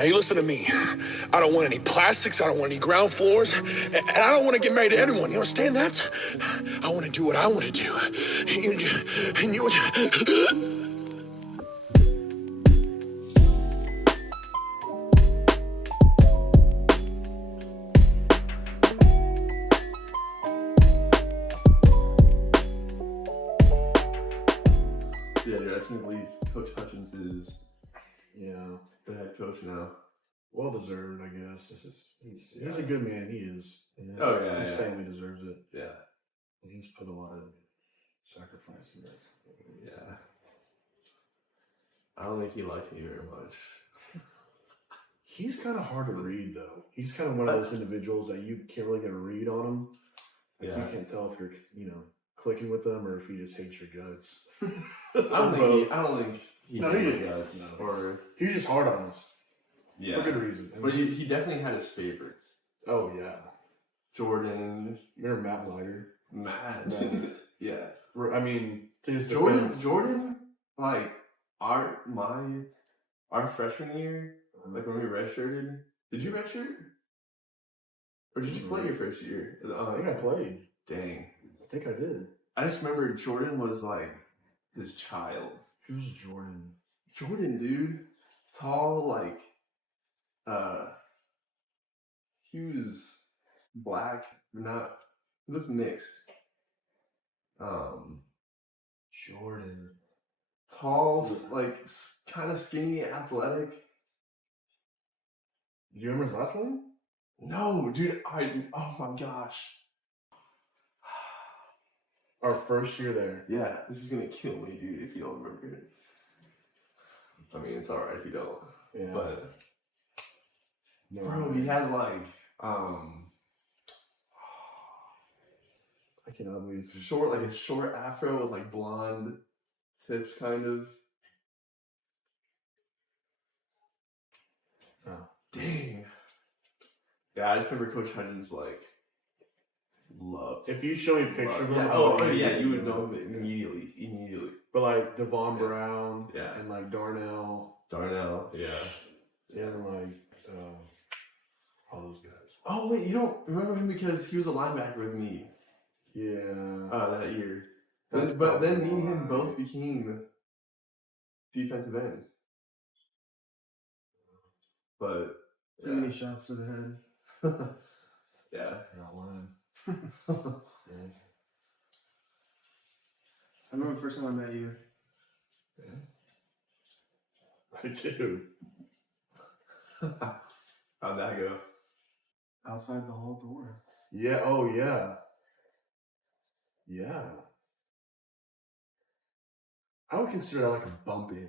Hey, listen to me. I don't want any plastics. I don't want any ground floors. And I don't want to get married to anyone. You understand that? I want to do what I want to do. And you Yeah, dude, I can't believe Coach Hutchins is the head coach now. Well deserved, I guess. It's just, he's a good man. He is. And his family deserves it. Yeah. And he's put a lot of sacrifice in that. Yeah. I don't think he likes me very much. He's kind of hard to read, though. He's kind of one of those individuals that you can't really get a read on him. Like, you can't tell if you're, clicking with them or if he just hates your guts. I don't think he hates your guts. No. Or he's just hard on us. Yeah. For good reason. But he definitely had his favorites. Oh, yeah. Jordan. Remember Matt Leiter? Matt. Yeah. I mean, to his Jordan, like, our freshman year, like when we redshirted, did you redshirt? Or did you play your first year? I think I played. Dang. I think I did. I just remember Jordan was like his child. Who's Jordan? Jordan, dude. Tall, like, he was black, he looked mixed. Jordan. Tall, like, kind of skinny, athletic. Do you remember his last name? No, dude, oh my gosh. Our first year there. Yeah, this is gonna kill me, dude, if you don't remember it. I mean, it's alright if you don't. Yeah. But, no, bro, he had, like, I cannot believe this. a short afro with, like, blonde tips, kind of. Oh. Dang. Yeah, I just remember Coach Hutchins, like, loved. If you show me a picture of him, you would know him immediately. But like Devon Brown, Yeah. and like Darnell, yeah. and like all those guys. Oh wait, you don't remember him because he was a linebacker with me. Yeah. That year. But then me and him both became defensive ends. But too many shots to the head. Yeah. You're not lying. Yeah. I remember the first time I met you. Yeah. I do. How'd that go? Outside the hall door. Yeah. Oh, yeah. Yeah. I would consider that like a bump in.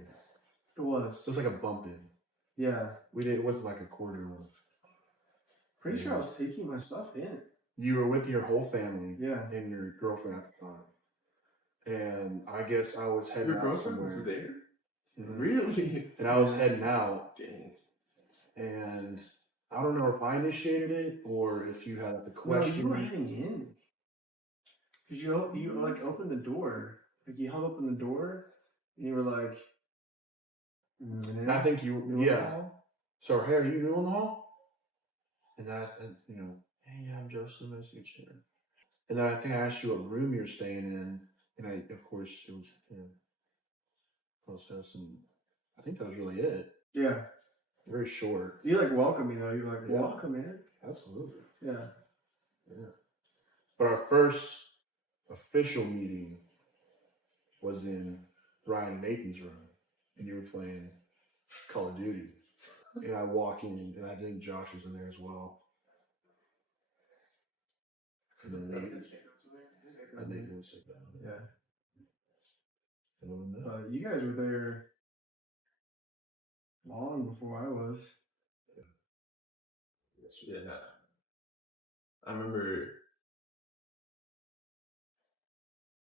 It was. It was like a bump in. Yeah. It wasn't like a corner one. Pretty sure I was taking my stuff in. You were with your whole family. Yeah. And your girlfriend at the time. And I guess I was heading Your out girlfriend somewhere. was there? Mm-hmm. Really? And I was heading out. Dang. And I don't know if I initiated it or if you had a question. No, you were heading in. Because you like opened the door. Like you held open the door and you were like, and I think So, hey, are you new in the hall? And then I said, hey, yeah, I'm Joseph, nice to meet you. And then I think I asked you what room you're staying in. And of course, it was house, and I think that was really it. Yeah. Very short. You like welcome me though. You were like, welcome, man. Absolutely. Yeah. Yeah. But our first official meeting was in Ryan and Nathan's room, and you were playing Call of Duty. And I walk in, and I think Josh was in there as well. And then Nathan was sitting down. Yeah. And you guys were there long before I was. Yeah. I remember.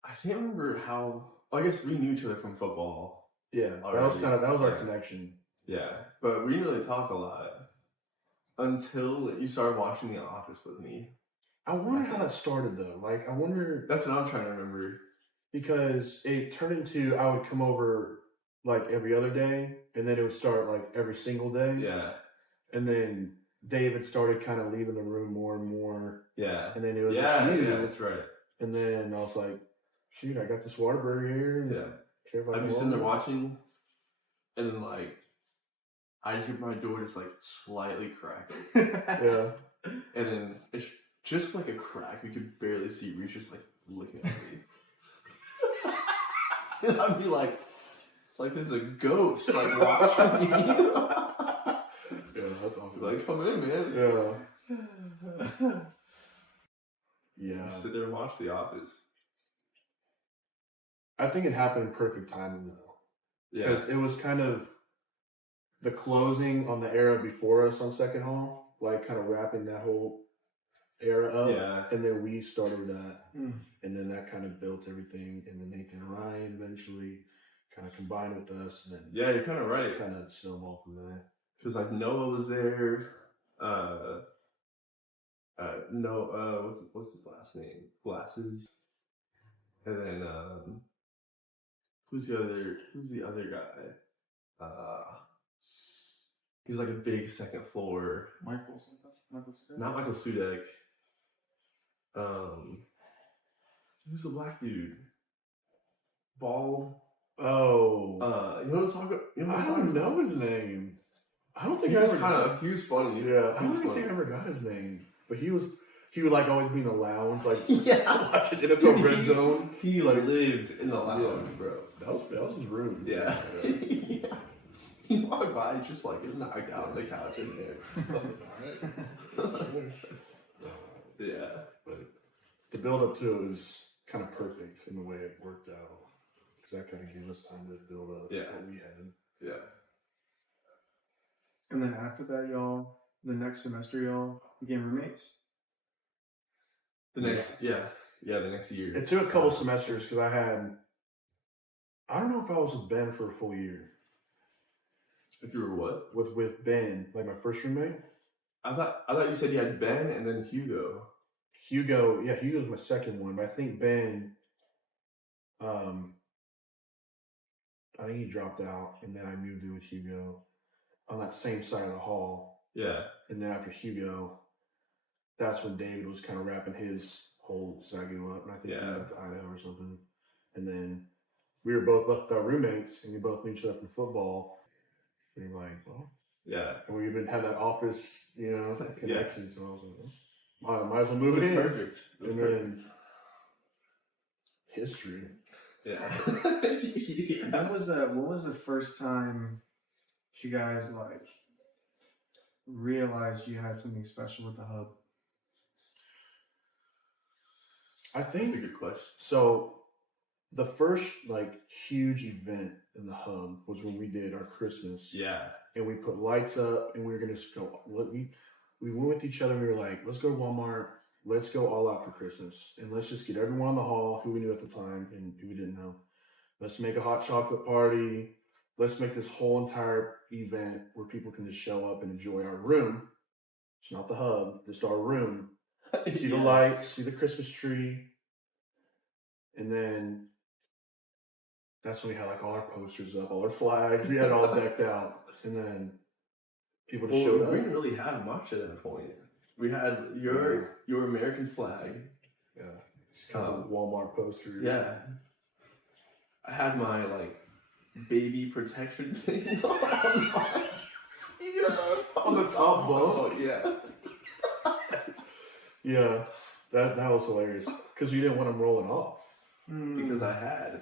I can't remember how. I guess we knew each other from football. Yeah, that was our connection. Yeah, but we didn't really talk a lot until you started watching The Office with me. I wonder how that started though. Like, I wonder. That's what I'm trying to remember. Because it turned into I would come over like every other day, and then it would start like every single day. Yeah. And then David started kind of leaving the room more and more. Yeah. And then it was yeah, just you. yeah, that's right. And then I was like, shoot, I got this Whataburger here. And Yeah. I'd be sitting there watching, and then like I just hear my door just like slightly cracking. Yeah. And then it's just like a crack. You could barely see Reach just like looking at me. And I'd be like, it's like there's a ghost like watching me. Yeah, that's awesome. Like, come in, man. Yeah. Yeah. Just sit there and watch The Office. I think it happened in perfect timing though. Yeah. Because it was kind of the closing on the era before us on Second Hall, like kind of wrapping that whole era up. Yeah. And then we started that. And then that kind of built everything. And then Nathan and Ryan eventually kind of combined with us. And then Yeah, you're kind of right. kind of snowballed from there. Because like Noah was there. What's his last name? Glasses. And then who's the other guy? He's like a big second floor. Michael Sudeik? Not Michael Sudeik. Who's the black dude? Bald. Oh. You know what I'm talking about? You know what I I'm don't talking about? know his name. I don't think He I was ever he was funny. Yeah, I He don't was think funny. I ever got his name. But he would like always be in the lounge, like Yeah. watching NFL Red Zone. He Like, lived in the lounge, Yeah. bro. That was his room. Yeah. Yeah. He walked by just like knocked out on the couch in there. Yeah. But the build up to it was kind of perfect in the way it worked out. Because that kind of gave us time to build up what we had. Yeah. And then after that, y'all, the next semester, y'all became roommates. The next the next year. It took a couple semesters because I don't know if I was with Ben for a full year. If you were what? With Ben, like my first roommate. I thought you said you had Ben and then Hugo's Hugo's my second one, but I think Ben, I think he dropped out, and then I moved in with Hugo on that same side of the hall. Yeah. And then after Hugo, that's when David was kind of wrapping his whole sagging up, and I think he went to Idaho or something. And then we were both left with our roommates, and we both knew each other from football. And you're like, well, yeah. And we even had that office, connection. So I was like, well, might as well move It was in. perfect. And then history. Yeah. When was the first time you guys like realized you had something special with the hub? I think That's a good question. so. The first like huge event in the hub was when we did our Christmas. Yeah. And we put lights up, and we were gonna go. We went with each other. And we were like, let's go to Walmart. Let's go all out for Christmas, and let's just get everyone in the hall who we knew at the time and who we didn't know. Let's make a hot chocolate party. Let's make this whole entire event where people can just show up and enjoy our room. It's not the hub, just our room. See the lights, see the Christmas tree. And then that's when we had like all our posters up, all our flags. We had it all decked out. And then people just showed up. We didn't really have much at that point. We had your American flag. Yeah. Just kind of Walmart posters. Yeah. I had my like baby protection thing on the top bunk. Oh, yeah. Yeah. That was hilarious. Because you didn't want them rolling off. Because I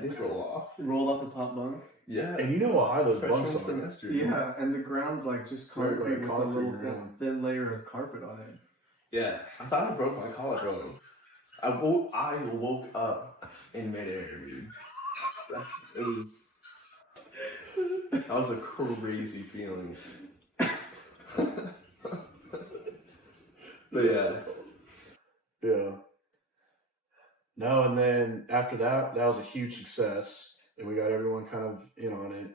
did roll off. Rolled off the top bunk. Yeah. And you know how high those bunks are. semester. Yeah, and the ground's like just concrete Right, with concrete a little ground. thin layer of carpet on it. Yeah. I thought I broke my collarbone. I woke up in midair, dude. That was a crazy feeling. But yeah. Yeah. No, and then after that was a huge success. And we got everyone kind of in on it.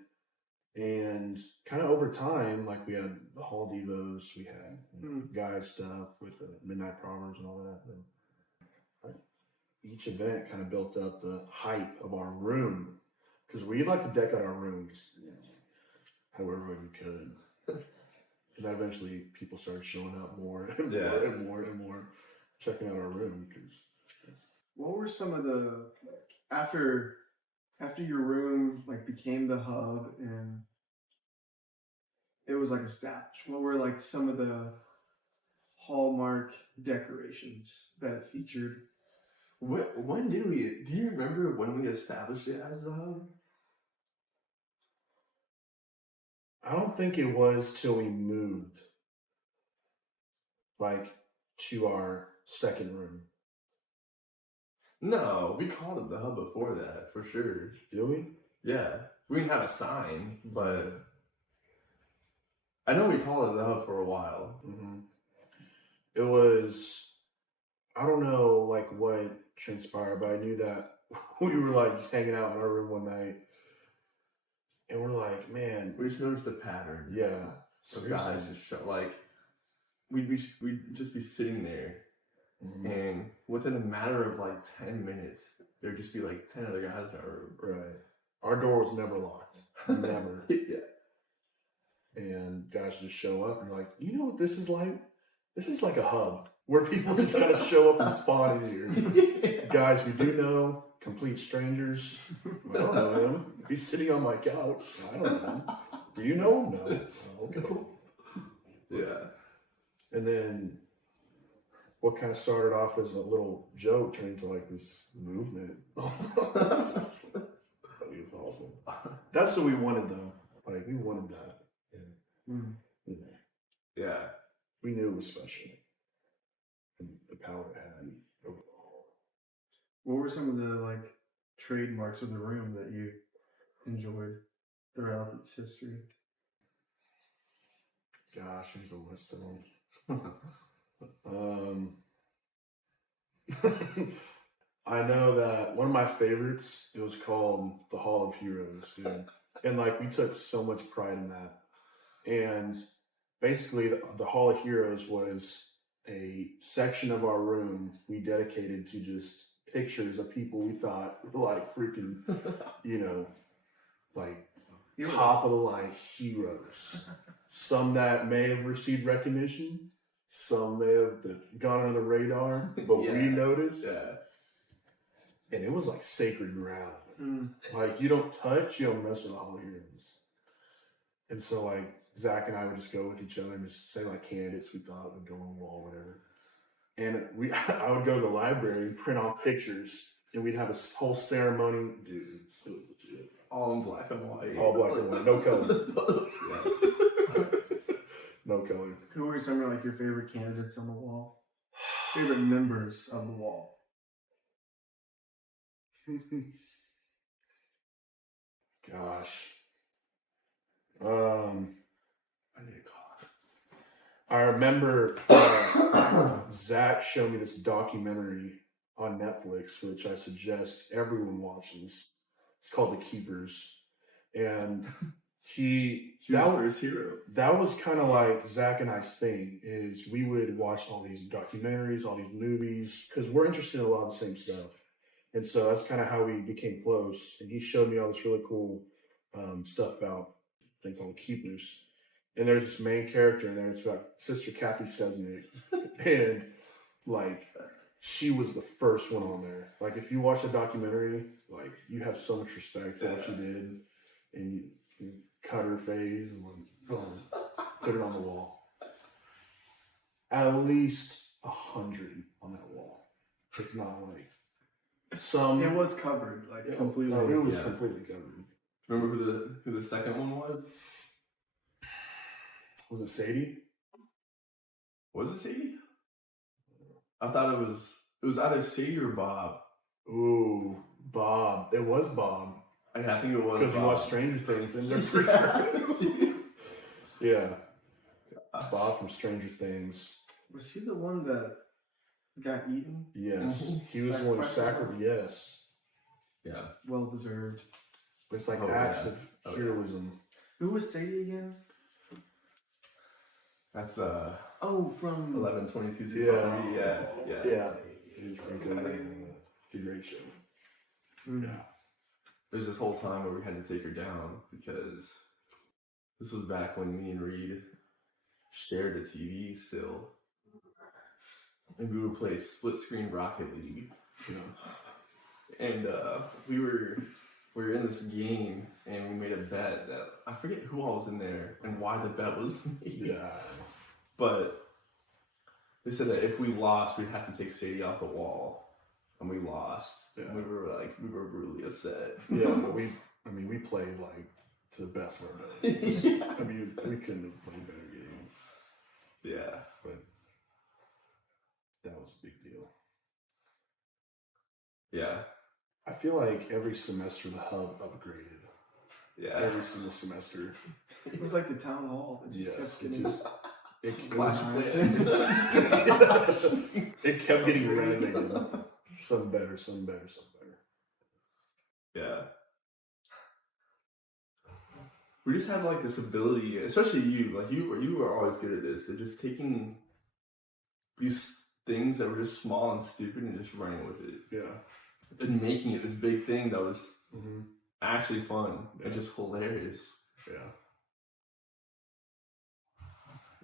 And kind of over time, like we had the Hall Devos, we had guys stuff with the Midnight Proverbs and all that. And like, each event kind of built up the hype of our room. Because we'd like to deck out our rooms however way we could. And then eventually people started showing up more and more Yeah. and more and more, checking out our room. What were some of the after your room like became the hub and it was like established? What were like some of the hallmark decorations that featured? When did we? Do you remember when we established it as the hub? I don't think it was till we moved, like, to our second room. No, we called it the hub before that for sure. Did we? Yeah, we didn't have a sign, but I know we called it the hub for a while. Mm-hmm. It was, I don't know, like, what transpired, but I knew that we were, like, just hanging out in our room one night, and we're like, man. We just noticed the pattern. Yeah. Some guys just like, we'd just be sitting there, mm-hmm. and within a matter of like 10 minutes, there'd just be like 10 other guys in our room. Right. Our door was never locked. Never. Yeah. And guys just show up and you're like, you know what this is like? This is like a hub where people just kind of show up and spawn in here. Guys we do know, complete strangers. I don't know him. He's sitting on my couch. I don't know him. Do you know him? No. Oh, okay. Yeah. And then what kind of started off as a little joke turned into like this movement. That was awesome. That's what we wanted though. Like we wanted that. And, Yeah. We knew it was special. And the power it had. What were some of the like trademarks of the room that you enjoyed throughout its history? Gosh, there's a list of them. I know that one of my favorites, it was called the Hall of Heroes, dude. And like we took so much pride in that. And basically the Hall of Heroes was a section of our room we dedicated to just pictures of people we thought were like freaking, you know, like top of the line heroes. Some that may have received recognition, some may have gone under the radar, but we noticed. Yeah. And it was like sacred ground. Like you don't touch, you don't mess with the Hall of Heroes. And so like Zack and I would just go with each other and just say like candidates we thought would go on the wall, whatever. And I would go to the library and print off pictures, and we'd have a whole ceremony. Dude, it was legit. All in black and white. All black and white, no color. No color. Who were some of like your favorite candidates on the wall? Favorite members of the wall? Gosh. I need a cough. I remember Zack showed me this documentary on Netflix, which I suggest everyone watches. It's called The Keepers. And that was his hero. That was kind of like Zack and I's thing, is we would watch all these documentaries, all these movies, because we're interested in a lot of the same stuff. And so that's kind of how we became close. And he showed me all this really cool stuff about a thing called Keepers. And there's this main character in there. It's about Sister Kathy Sesnick. And, like, she was the first one on there. Like, if you watch the documentary, like, you have so much respect for what she did. And you cut her face and put it on the wall. At least 100 on that wall. If not, like, some... It was covered, like, completely. No, it was completely covered. Remember who the second one was? Was it Sadie? Was it Sadie? I thought it was either Sadie or Bob. Ooh, Bob. It was Bob. I think it was because you watched Stranger Things and they're yeah. Bob from Stranger Things. Was he the one that got eaten? Yes. He was the one who sacrificed. Yes. Yeah. Well deserved. It's like acts of heroism. Who was Sadie again? That's from 11/22. Yeah. It's a great show. Mm. Yeah. There's this whole time where we had to take her down because This was back when me and Reed shared a TV still. And we would play split screen Rocket League. Yeah. And we were in this game and we made a bet that I forget who all was in there and why the bet was made. Yeah. But they said that if we lost, we'd have to take Sadie off the wall. And we lost. Yeah. And we were brutally upset. Yeah, but we played like to the best of our ability. Yeah. I mean, we couldn't have played a better game. Yeah. But that was a big deal. Yeah. I feel like every semester the hub upgraded. Yeah. Every single semester. It was like the town hall. It just kept getting- it kept getting renovated. Some better. Yeah. We just had like this ability, especially you. Like you were always good at this. Of just taking these things that were just small and stupid and just running with it. Yeah. And making it this big thing that was actually fun and just hilarious. Yeah.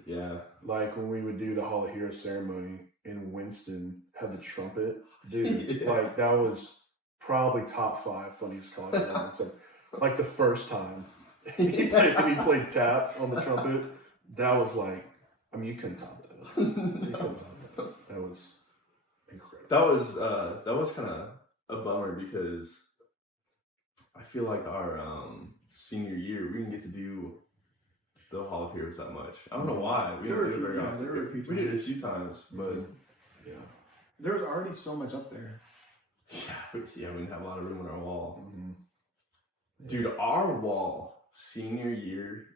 Yeah. Like when we would do the Hall of Heroes ceremony and Winston had the trumpet. Dude, Yeah. like that was probably top 5 funniest college moments. Like the first time he played taps on the trumpet, that was like, I mean, you couldn't top that. You couldn't top that. That was incredible. That was kind of a bummer because I feel like our senior year we didn't get to do the Hall of Heroes that much. I don't know why. We didn't do it very often. We did it a few times, but yeah. There was already so much up there. we didn't have a lot of room on our wall. Mm-hmm. Dude, our wall senior year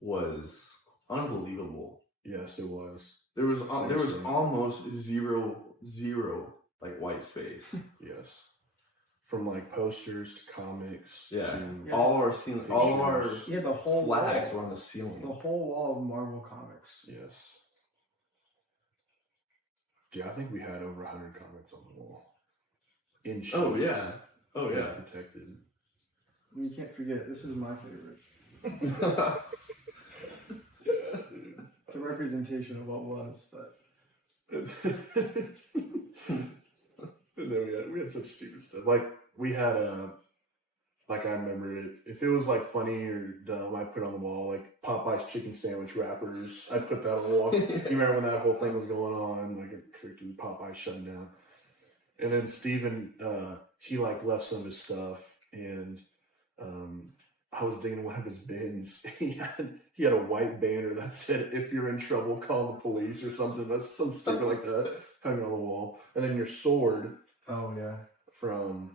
was unbelievable. Yes, it was. There was almost zero like white space. Yes. From like posters to comics. Yeah. To All our ceiling, all of our Yeah, the whole flags wall, were on the ceiling. the whole wall of Marvel comics. Yes. Yeah, I think we had over 100 comics on the wall. In sheets. Oh yeah. Protected. You can't forget, this is my favorite. Yeah, dude. It's a representation of what was, but And then we had such stupid stuff. Like we had like I remember it. If it was like funny or dumb, I put on the wall like Popeye's chicken sandwich wrappers. I put that on the wall. You remember when that whole thing was going on, like a freaking Popeye shutting down. And then Steven, he like left some of his stuff, and I was digging in one of his bins. He had a white banner that said, "If you're in trouble, call the police," or something. That's something stupid like that, hanging on the wall. And then your sword. oh yeah, From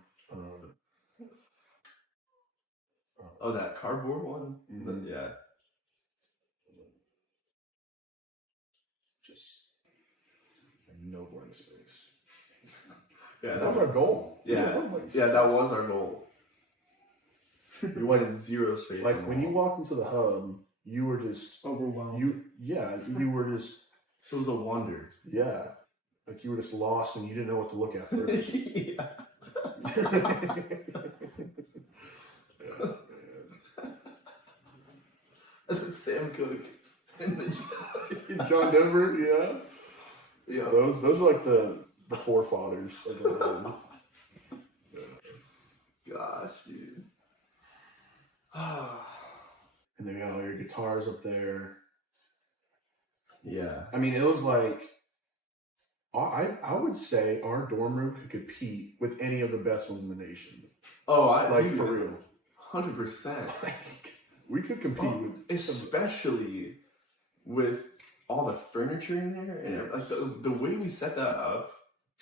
Oh, that cardboard one? Mhm. Yeah. just no blank space. Yeah, That was our goal. yeah, No blank yeah, that space. was our goal. We wanted zero space. Like on the when you wall. walked into the hub, you were just overwhelmed. you were just It was a wonder. like you were just lost and you didn't know what to look at first. Yeah. Yeah, man. Sam Cooke. And then John Denver, yeah. yeah. Those are like the forefathers of the hub. Gosh, dude. And then you got all your guitars up there. Yeah. I mean, it was like I would say our dorm room could compete with any of the best ones in the nation. Oh, Like for real. 100%. We could compete with Especially with all the furniture in there and like the way we set that up.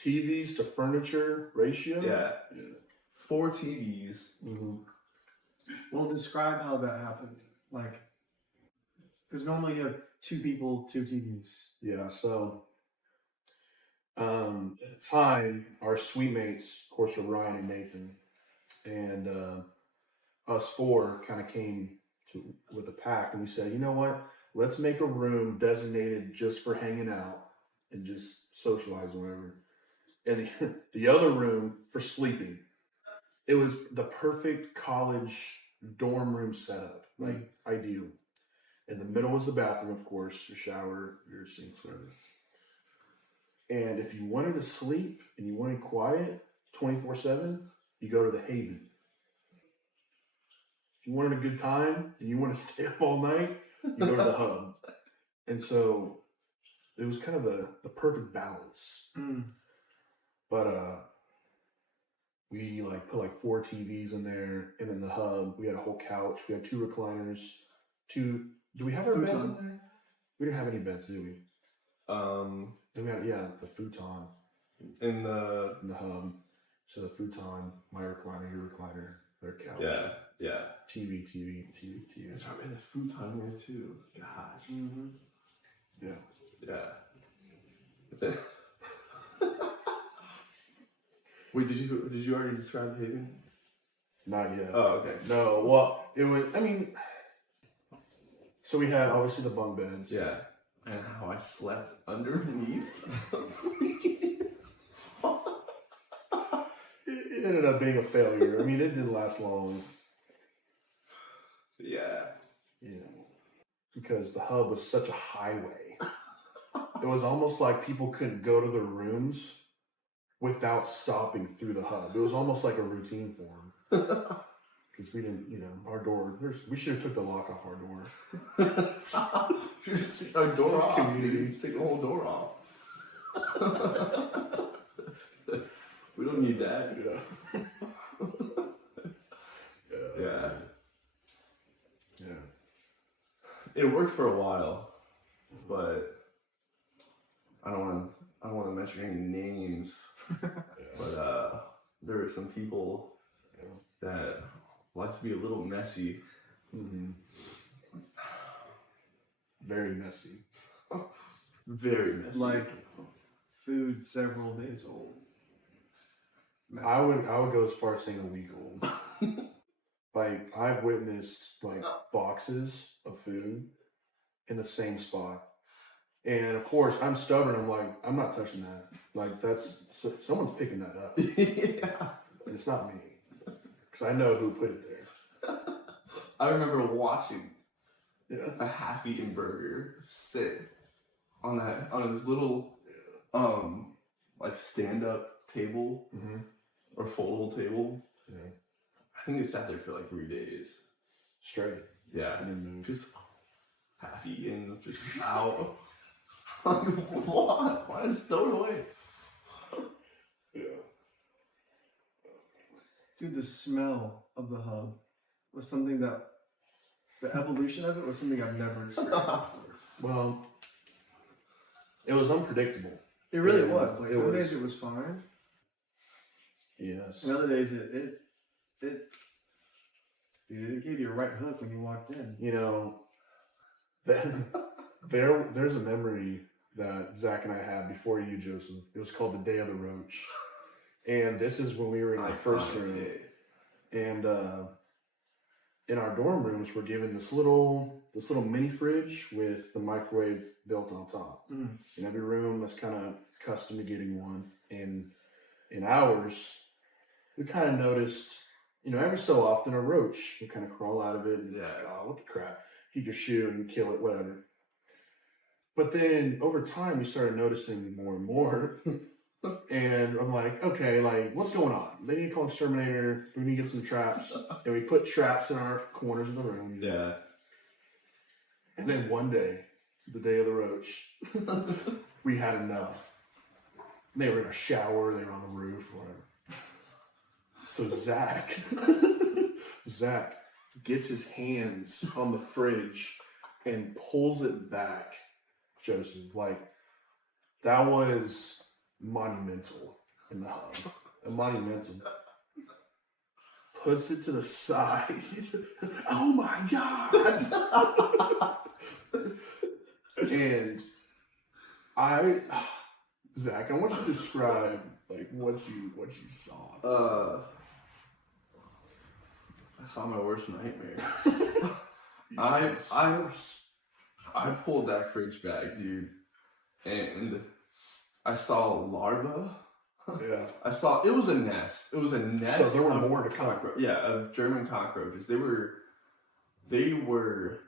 TVs to furniture ratio. Yeah. 4 TVs. Mm-hmm. Well, describe how that happened. Like, because normally you have 2 people, 2 TVs. Yeah. So, at the time, our suite mates, of course, were Ryan and Nathan, and us 4 kind of came with a pact, and we said, you know what? Let's make a room designated just for hanging out and just socializing, whatever. And the other room for sleeping. It was the perfect college dorm room setup. like ideal. In the middle was the bathroom, of course, your shower, your sinks, whatever. And if you wanted to sleep and you wanted quiet 24/7, you go to the Haven. If you wanted a good time and you want to stay up all night, you go to the Hub. And so it was kind of the perfect balance. But we like put like 4 TVs in there, and in the Hub we had a whole couch. We had 2 recliners. Do we have our beds in there? We didn't have any beds, did we? We had the futon in the Hub. So the futon, my recliner, your recliner, their couch. Yeah. TV. That's right, we had the futon in there too. Gosh. Mm-hmm. Yeah. Wait, did you already describe the Haven? Not yet. Oh, okay. No, well, it was, I mean, so we had obviously the bunk beds. Yeah. And how I slept underneath. It ended up being a failure. I mean, it didn't last long. Yeah. Because the Hub was such a highway. It was almost like people couldn't go to their rooms without stopping through the Hub. It was almost like a routine for them. Because we didn't, our door, we should have took the lock off our door. Just take our door off, dude. Just take the whole door off. We don't need that. Yeah. It worked for a while, but I don't want to mention any names. But there were some people that like to be a little messy. Mm-hmm. Very messy. Very messy. Like food several days old. Messy. I would go as far as saying a week old. Like, I've witnessed like boxes of food in the same spot. And of course, I'm stubborn. I'm like, I'm not touching that. Like, someone's picking that up. Yeah. And it's not me. Because I know who put it there. I remember watching a half-eaten burger sit on this little like stand-up table or foldable table. Yeah. I think it sat there for like 3 days. Straight. Yeah. I didn't move. Just half-eaten, just out. What? Why just throw it away? Yeah. Dude, the smell of the Hub was something that, the evolution of it was something I've never experienced before. Well, it was unpredictable. It really was. Like, some days it was fine. Yes. And other days it gave you a right hook when you walked in. There's a memory that Zack and I had before you, Joseph. It was called the Day of the Roach. And this is when we were in our first room. And in our dorm rooms, we're given this little mini fridge with the microwave built on top. In every room, that's kind of custom to getting one. And in ours, we kind of noticed, every so often a roach would kind of crawl out of it. And oh, what the crap. He could shoot and kill it, whatever. But then over time, we started noticing more and more. And I'm like, okay, like, what's going on? They need to call an exterminator. We need to get some traps. And we put traps in our corners of the room. Yeah. And then one day, the day of the roach, we had enough. They were in a shower. They were on the roof, whatever. So Zack gets his hands on the fridge and pulls it back, Joseph. Like, that was monumental in the Hub. Monumental. Puts it to the side. Oh my God! And Zack, I want you to describe like what you saw. I saw my worst nightmare. I pulled that fridge back, dude, and I saw larvae. Yeah. It was a nest. It was a nest. So there were more to come. Of German cockroaches. They were they were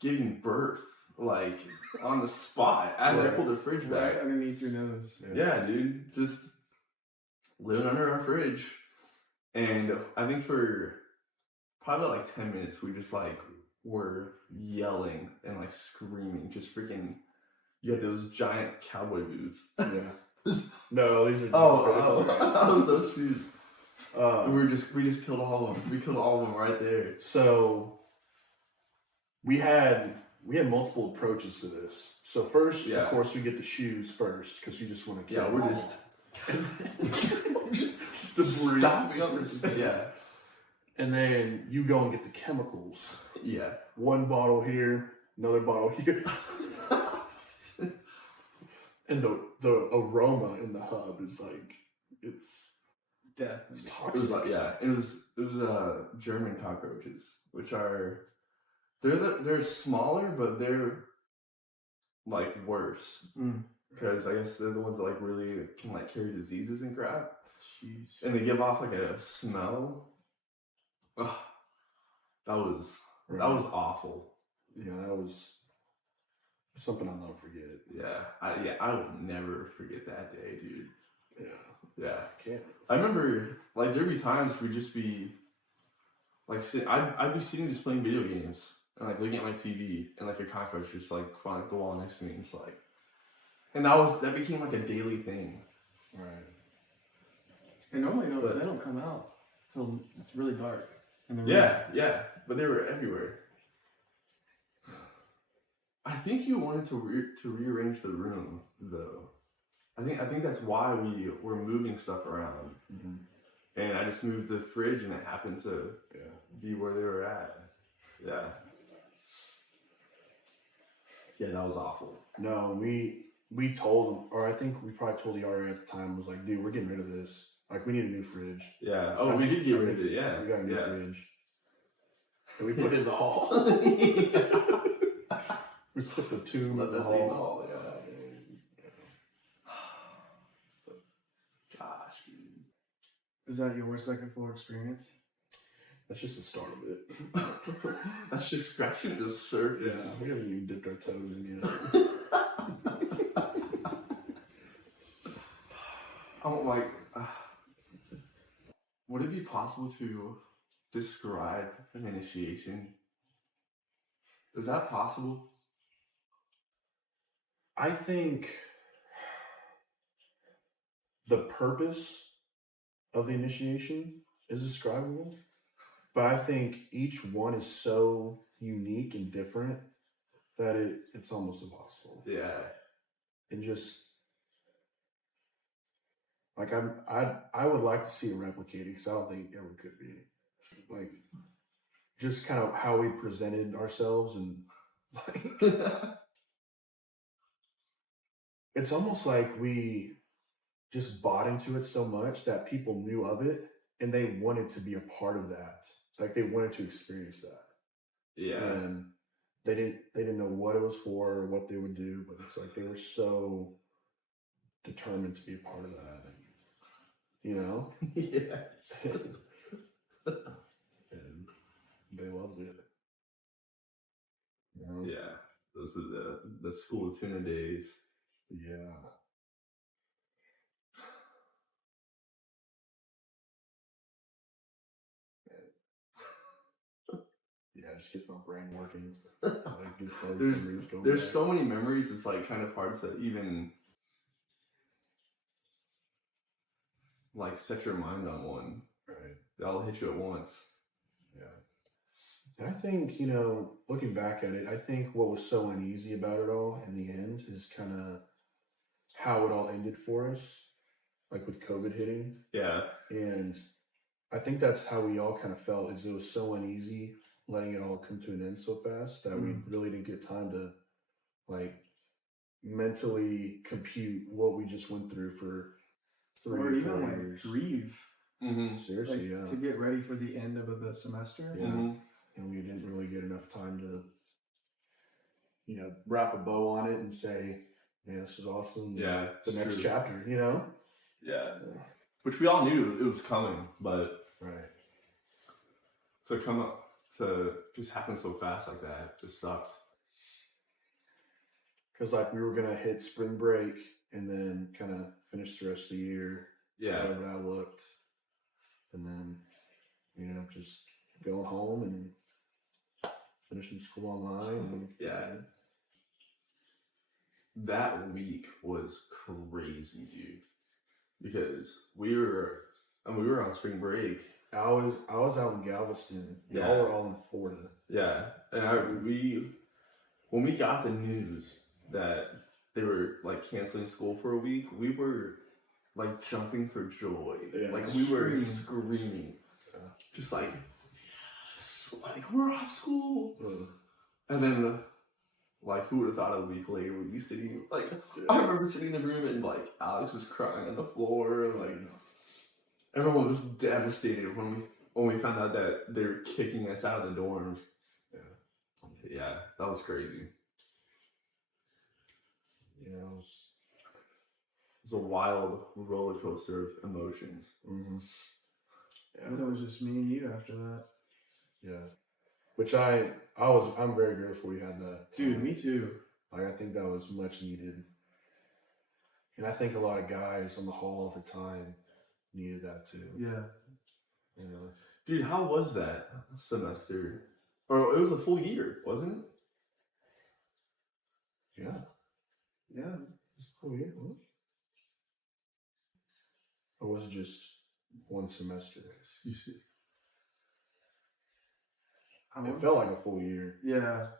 giving birth like on the spot as I pulled the fridge back. Right underneath your nose. Yeah, dude, just living under our fridge. And I think for probably like 10 minutes, we just like were yelling and like screaming, just freaking. You had those giant cowboy boots. Yeah. No, these are. Those shoes. We just killed all of them. We killed all of them right there. So we had multiple approaches to this. So first, of course, we get the shoes first because you just want to kill. Yeah, we're just just to breathe. Stopping up. Yeah. And then you go and get the chemicals. Yeah. One bottle here, another bottle here. And the aroma in the hub is like it's death. It's toxic. It was like it was German cockroaches, which are they're smaller, but they're like worse because I guess they're the ones that like really can like carry diseases and crap. Jeez. And they give off like a smell. Ugh, that was awful. Yeah, that was something I'll never forget. Yeah, I will never forget that day, dude. Yeah. I can't. I remember, like, there'd be times we'd just be, like, I'd be sitting just playing video games and, like, looking at my TV and, like, a cockroach just, like, on the wall next to me. Just, like, and that became, like, a daily thing. Right. And normally they don't come out until it's really dark. In the room. Yeah, but they were everywhere. I think you wanted to rearrange the room, though. I think that's why we were moving stuff around. Mm-hmm. And I just moved the fridge, and it happened to be where they were at. Yeah. Yeah, that was awful. No, we told them, or I think we probably told the RA at the time, was like, dude, we're getting rid of this. Like, we need a new fridge. Yeah. Oh, we did get rid of it, yeah. We got a new fridge. And we put it in the hall. We put the tomb in the hall. Yeah. Gosh, dude. Is that your second floor experience? That's just the start of it. That's just scratching the surface. Yeah, we haven't even dipped our toes in yet. Oh, like, would it be possible to describe an initiation? Is that possible? I think the purpose of the initiation is describable, but I think each one is so unique and different that it's almost impossible. Yeah. And just like I would like to see it replicated because I don't think it ever could be. Like just kind of how we presented ourselves and like it's almost like we just bought into it so much that people knew of it and they wanted to be a part of that. Like they wanted to experience that. Yeah. And they didn't know what it was for or what they would do, but it's like they were so determined to be a part of that. You know? Yes. And they loved it. You know? Yeah. Those are the School of Tuna days. Yeah. Yeah, it just gets my brain working. Like, gets all these memories going There's back. so many memories, it's like kind of hard to even like set your mind on one. Right. They all hit you at once. Yeah. And I think, you know, looking back at it, I think what was so uneasy about it all in the end is kind of how it all ended for us, like with COVID hitting. Yeah. And I think that's how we all kind of felt, is it was so uneasy letting it all come to an end so fast that we really didn't get time to like mentally compute what we just went through for 3 or 4 years. Grieve. Mm-hmm. Seriously, yeah. To get ready for the end of the semester. Yeah. Mm-hmm. And we didn't really get enough time to, you know, wrap a bow on it and say, man, this is awesome. Yeah. The next true. chapter, you know? Yeah. Which we all knew it was coming, but Right. to come to just happen so fast like that just sucked. Because like we were gonna hit spring break and then kind of finish the rest of the year. Yeah. However that looked, and then we ended up just going home and finishing school online. And, yeah. That week was crazy, dude. Because we were on spring break. I was out in Galveston. Yeah. Y'all were all in Florida. Yeah, and when we got the news that they were like canceling school for a week, we were like jumping for joy. Yeah, like we were screaming, just like, yes, like we're off school. And then like who would have thought a week later we'd be sitting like I remember sitting in the room and like Alex was crying on the floor, and like everyone was devastated when we found out that they were kicking us out of the dorms. Yeah, that was crazy. Yeah, it was a wild roller coaster of emotions. Mm-hmm. Yeah, it was just me and you after that. Yeah, which I'm very grateful we had that. Dude, me too. Like I think that was much needed, and I think a lot of guys on the hall at the time needed that too. Yeah. You know, dude, how was that semester? Or it was a full year, wasn't it? Yeah. Yeah. It was a full year. Huh? Or was it just one semester? Excuse me. It felt like a full year. Yeah.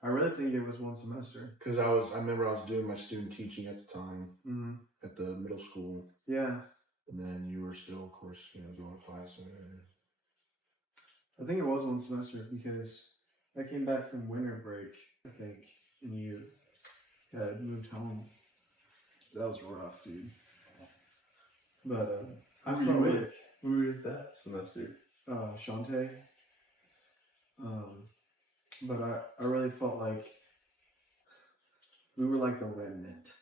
I really think it was one semester. Because I remember I was doing my student teaching at the time at the middle school. Yeah. And then you were still, of course, going to class. I think it was one semester because I came back from winter break, I think, and you had moved home. That was rough, dude. But Who were you with that semester? Shantae. But I really felt like we were like the remnant.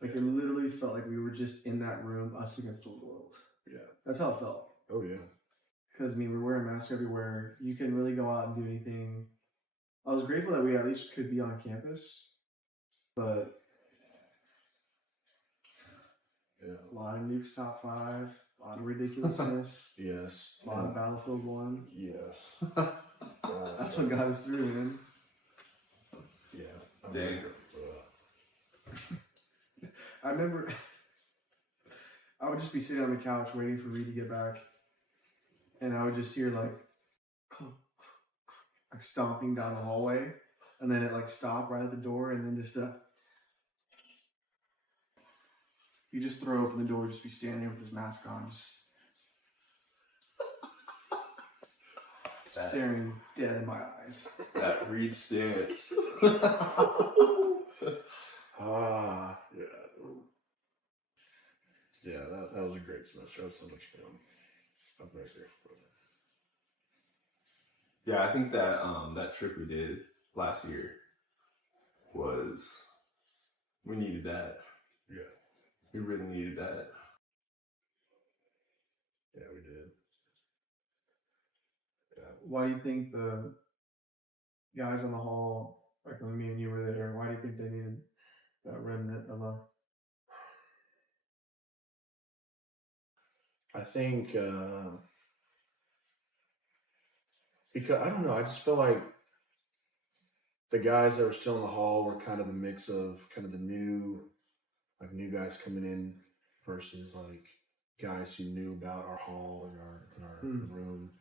Like it literally felt like we were just in that room, us against the world. Yeah. That's how it felt. Oh, yeah. Because, I mean, we're wearing masks everywhere. You can really go out and do anything. I was grateful that we at least could be on campus. But yeah, a lot of Nuke's Top 5, a lot of ridiculousness. Yes. A lot of Battlefield 1. Yes. That's what got us through, man. Yeah. Dang. I remember I would just be sitting on the couch waiting for Reed to get back. And I would just hear like stomping down the hallway, and then it like stopped right at the door, and then just you just throw open the door, just be standing there with his mask on, just staring dead in my eyes. That Reed stance. Yeah. Yeah, that was a great semester. That was so much fun. I'm very grateful for that. Yeah, I think that that trip we did last year we needed that. Yeah. We really needed that. Yeah, we did. Yeah. Why do you think the guys on the hall, like when me and you were there, why do you think they needed that remnant of a... I think because I don't know, I just feel like the guys that were still in the hall were kind of the mix of kind of the new guys coming in versus like guys who knew about our hall and our room.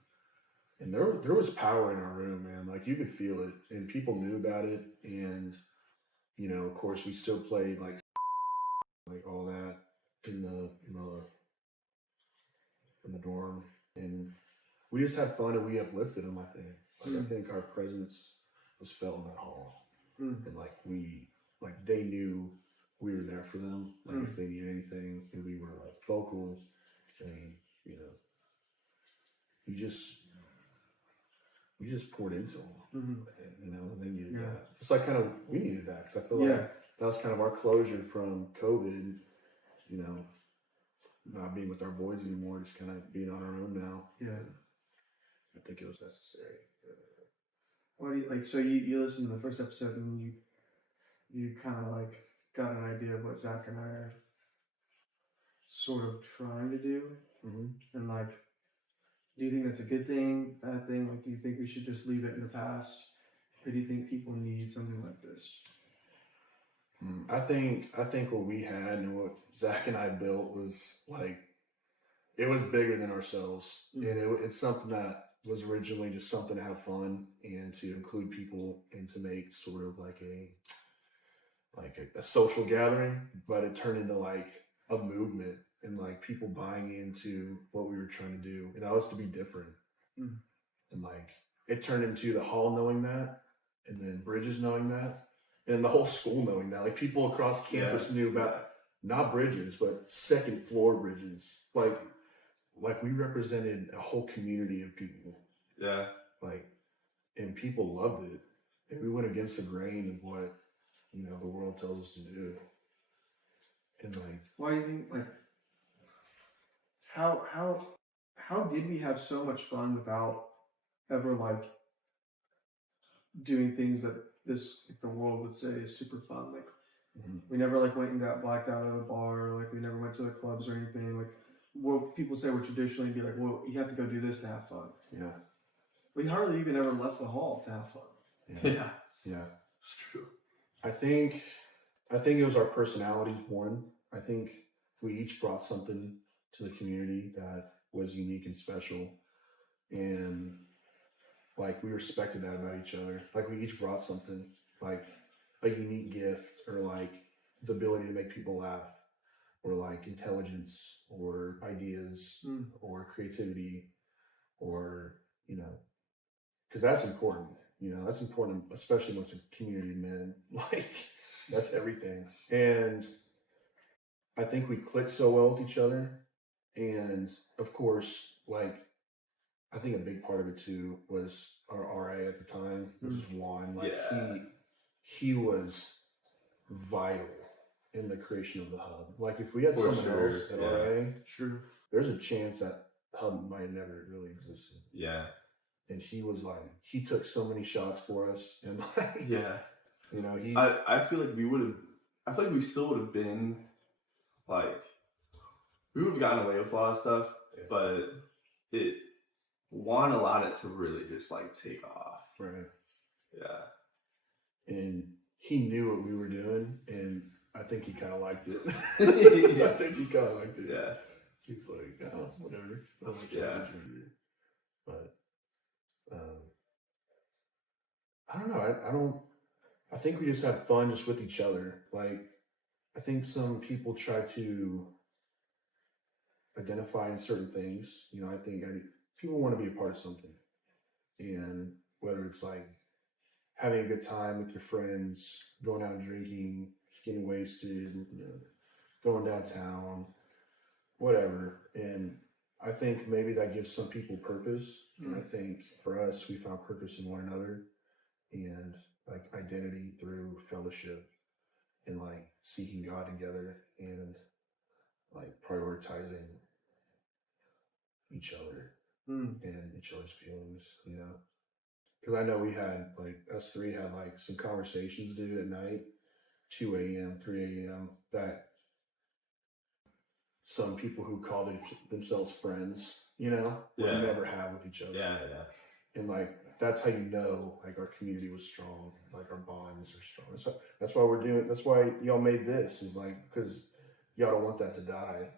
And there was power in our room, man. Like you could feel it, and people knew about it. And of course, we still played like all that in the dorm, and we just had fun and we uplifted them. I think. I think our presence was felt in that hall, and they knew we were there for them. Like if they needed anything, and we were like vocal, and we just poured into them, and they needed that. It's like kind of we needed that because I feel like that was kind of our closure from COVID. Not being with our boys anymore, just kind of being on our own now. Yeah. I think it was necessary. What do you like? So you listened to the first episode and you kind of like got an idea of what Zach and I are sort of trying to do, and like, do you think that's a good thing, bad thing? Like, do you think we should just leave it in the past, or do you think people need something like this? I think what we had and what Zach and I built was like, it was bigger than ourselves, and it's something that was originally just something to have fun and to include people and to make sort of like a social gathering, but it turned into like a movement and like people buying into what we were trying to do, and that was to be different. And like it turned into the hall knowing that, and then Bridges knowing that, and the whole school knowing that. Like people across campus knew about not Bridges, but second floor Bridges. Like we represented a whole community of people. Yeah. Like, and people loved it. And we went against the grain of what, the world tells us to do. And like, why do you think, like, how did we have so much fun without ever like doing things that the world would say is super fun? Like, we never like went and got blacked out of the bar, or like we never went to the clubs or anything. Like, what people say would traditionally be like, well, you have to go do this to have fun. Yeah. We hardly even ever left the hall to have fun. Yeah. It's true. I think it was our personalities, one. I think we each brought something to the community that was unique and special. And like we respected that about each other. Like we each brought something, like a unique gift, or like the ability to make people laugh, or like intelligence, or ideas, or creativity, or, because that's important. That's important, especially when it's a community of men. Like, that's everything. And I think we clicked so well with each other. And of course, like, I think a big part of it too was our RA at the time, which is Juan. Like, he was vital in the creation of the hub. Like, if we had someone else at RA, there's a chance that hub might never really existed. Yeah. And he was like, he took so many shots for us, and like, I feel like we still would have been like, we would have gotten away with a lot of stuff, but Juan allowed it to really just like take off. Right. Yeah. And he knew what we were doing, and I think he kind of liked it. Yeah. I think he kind of liked it. Yeah. He's like, oh, whatever. But I don't know. I think we just have fun just with each other. Like, I think some people try to identify in certain things. I think people want to be a part of something. And whether it's like having a good time with your friends, going out drinking, getting wasted, going downtown, whatever. And I think maybe that gives some people purpose. And I think for us, we found purpose in one another, and like identity through fellowship, and like seeking God together, and like prioritizing each other and each other's feelings, Because I know we had, like, us three had like some conversations due at night, 2 a.m., 3 a.m., that some people who call themselves friends, would never have with each other. Yeah. And like, that's how like our community was strong, like our bonds are strong. That's why we're doing, that's why y'all made this, is like, because y'all don't want that to die,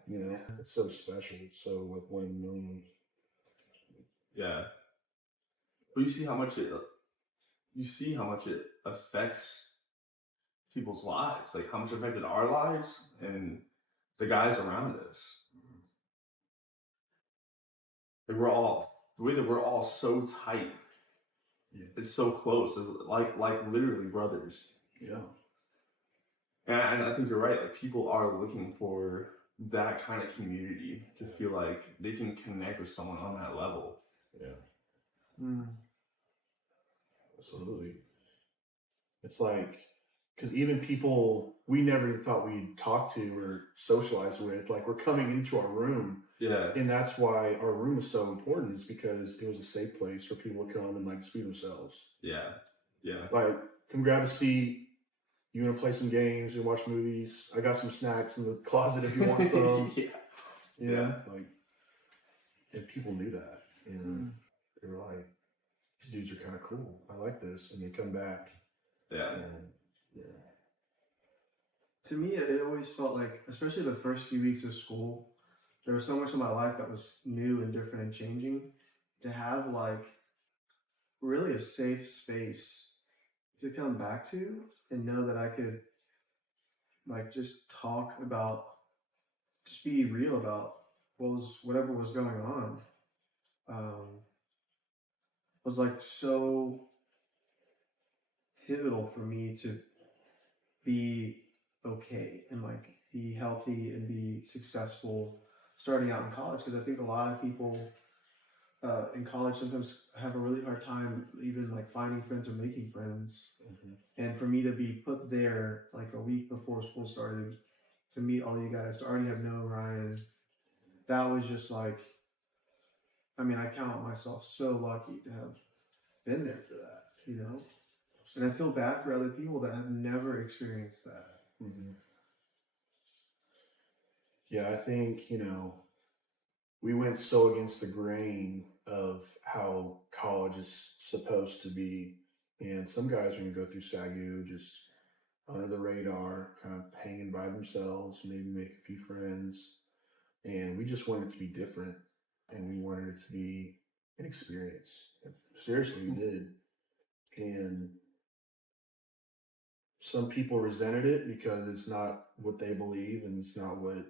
It's so special. It's so like 1 million. Yeah. But you see how much it affects people's lives, like how much it affected our lives and the guys around us. Like the way that we're all so tight. Yeah. It's so close. It's like literally brothers. Yeah. And I think you're right. Like, people are looking for that kind of community to feel like they can connect with someone on that level. Yeah. Absolutely. It's like, because even people we never even thought we'd talk to or socialize with. Like, we're coming into our room. Yeah. And that's why our room is so important, is because it was a safe place for people to come and like just be themselves. Yeah. Yeah. Like, come grab a seat. You want to play some games and watch movies? I got some snacks in the closet if you want some. Yeah. Like, and people knew that. And they were like, these dudes are kind of cool. I like this. And they come back. Yeah. And, To me, it always felt like, especially the first few weeks of school, there was so much in my life that was new and different and changing. To have like really a safe space to come back to and know that I could like just talk about, just be real about whatever was going on, was like so pivotal for me to be okay and like be healthy and be successful starting out in college. Because I think a lot of people in college sometimes have a really hard time even like finding friends or making friends. And for me to be put there like a week before school started to meet all you guys, to already have known Ryan, that was just like, I mean, I count myself so lucky to have been there for that, you know? And I feel bad for other people that have never experienced that. Yeah, I think, we went so against the grain of how college is supposed to be. And some guys are going to go through SAGU just under the radar, kind of hanging by themselves, maybe make a few friends. And we just wanted it to be different. And we wanted it to be an experience. Seriously, we did. And some people resented it because it's not what they believe and it's not what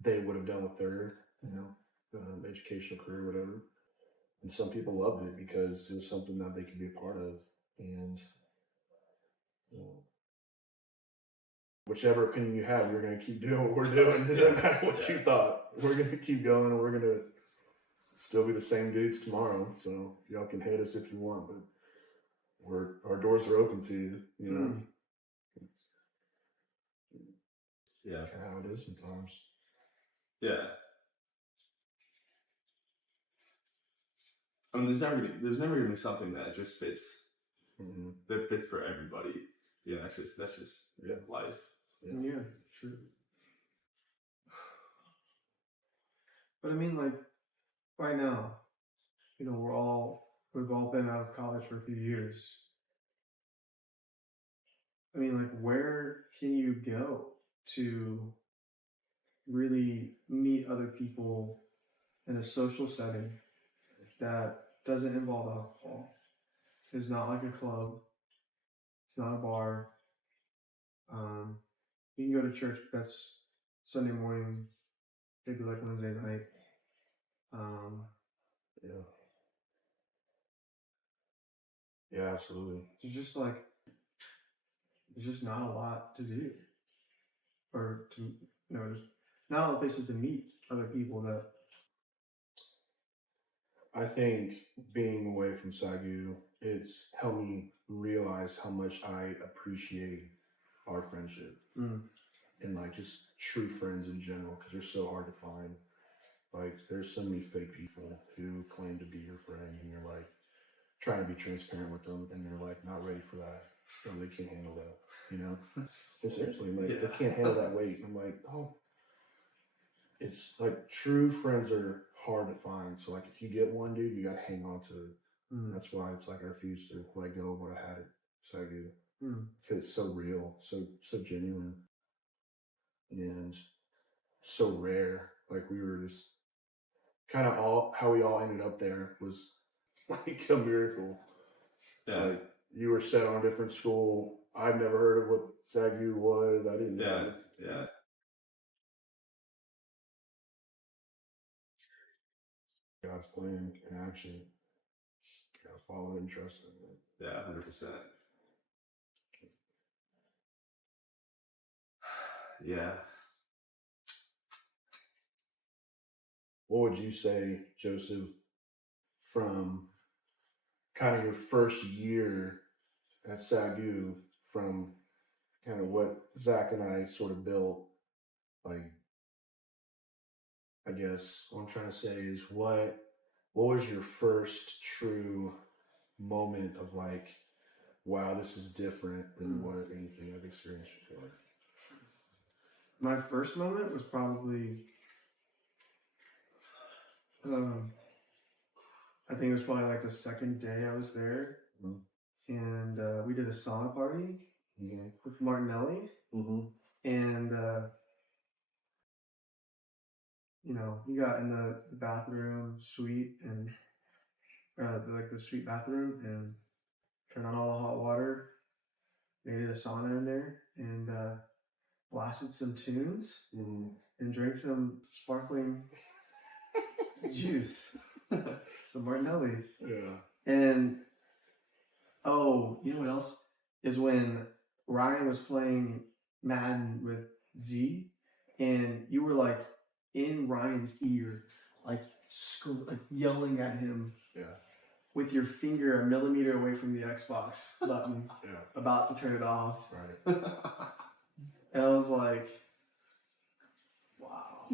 they would have done with their, educational career, whatever. And some people loved it because it was something that they could be a part of. And whichever opinion you have, we're going to keep doing what we're doing. It doesn't matter what you thought. We're going to keep going, and we're going to still be the same dudes tomorrow. So y'all can hate us if you want, but our doors are open to you, Yeah. That's kind of how it is sometimes. Yeah. I mean, there's never gonna be something that just fits. That fits for everybody. Yeah, that's just life. Yeah, true. But I mean, like, right now, we've all been out of college for a few years. I mean, like, where can you go to really meet other people in a social setting that doesn't involve alcohol? It's not like a club. It's not a bar. You can go to church, but that's Sunday morning. Maybe like Wednesday night. Yeah, absolutely. There's just not a lot to do, or to there's not a lot of places to meet other people that. I think being away from SAGU, it's helped me realize how much I appreciate our friendship and like just true friends in general, because they're so hard to find. Like, there's so many fake people who claim to be your friend, and you're like trying to be transparent with them, and they're like not ready for that, or they can't handle that, And seriously, like they can't handle that weight. I'm like, it's like true friends are hard to find. So like if you get one, dude, you gotta hang on to it. That's why it's like I refuse to let go of what I had at SAGU, because it's so real, so genuine, and so rare. Like, we were just kind of how we all ended up there was like a miracle. Yeah. Like, you were set on a different school. I've never heard of what SAGU was. I didn't know. Yeah. God's plan in action. Gotta follow it and trust it. Yeah, 100%. Yeah. What would you say, Joseph, from kind of your first year at SAGU, from kind of what Zach and I sort of built, like, I guess what I'm trying to say is what was your first true moment of like, wow, this is different than what anything I've experienced before? My first moment was probably, I think it was probably like the second day I was there, and we did a sauna party with Martinelli, and you know, we got in the bathroom suite and the suite bathroom and turned on all the hot water. They did a sauna in there and blasted some tunes and drank some sparkling juice, some Martinelli. Yeah. And oh, you know what else? Is when Ryan was playing Madden with Z, and you were like in Ryan's ear, like yelling at him. Yeah. With your finger a millimeter away from the Xbox button, about to turn it off. Right. And I was like, wow,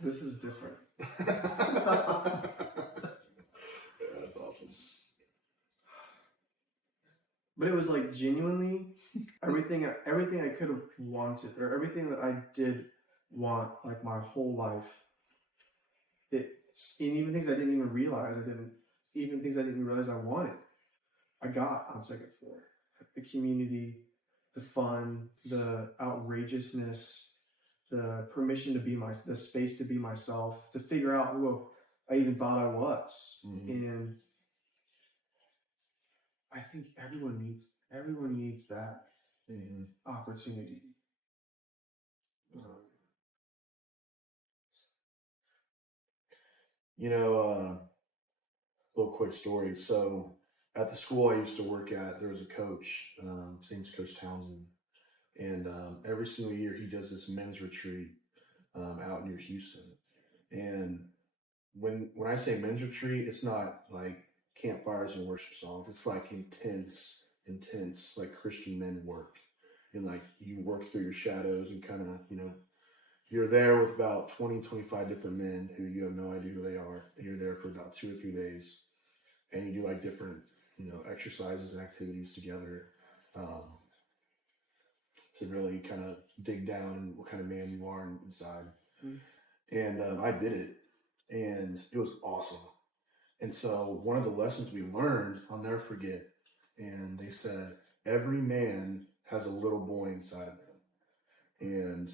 this is different. Yeah, that's awesome. But it was like genuinely everything I could have wanted, or everything that I did want, like my whole life. And even things I didn't even realize I wanted, I got on second floor. The community, the fun, the outrageousness, the permission to be the space to be myself, to figure out who I even thought I was. And I think everyone needs that opportunity. You know, little quick story. So at the school I used to work at, there was a coach, his name's Coach Townsend. And every single year he does this men's retreat out near Houston. And when I say men's retreat, it's not like campfires and worship songs. It's like intense, like Christian men work. And like you work through your shadows and kind of, you know, you're there with about 20, 25 different men who you have no idea who they are. And you're there for about 2 or 3 days. And you do like different, you know, exercises and activities together to really kind of dig down in what kind of man you are inside. And I did it. And it was awesome. And so one of the lessons we learned, I'll never forget, and they said, every man has a little boy inside of him. And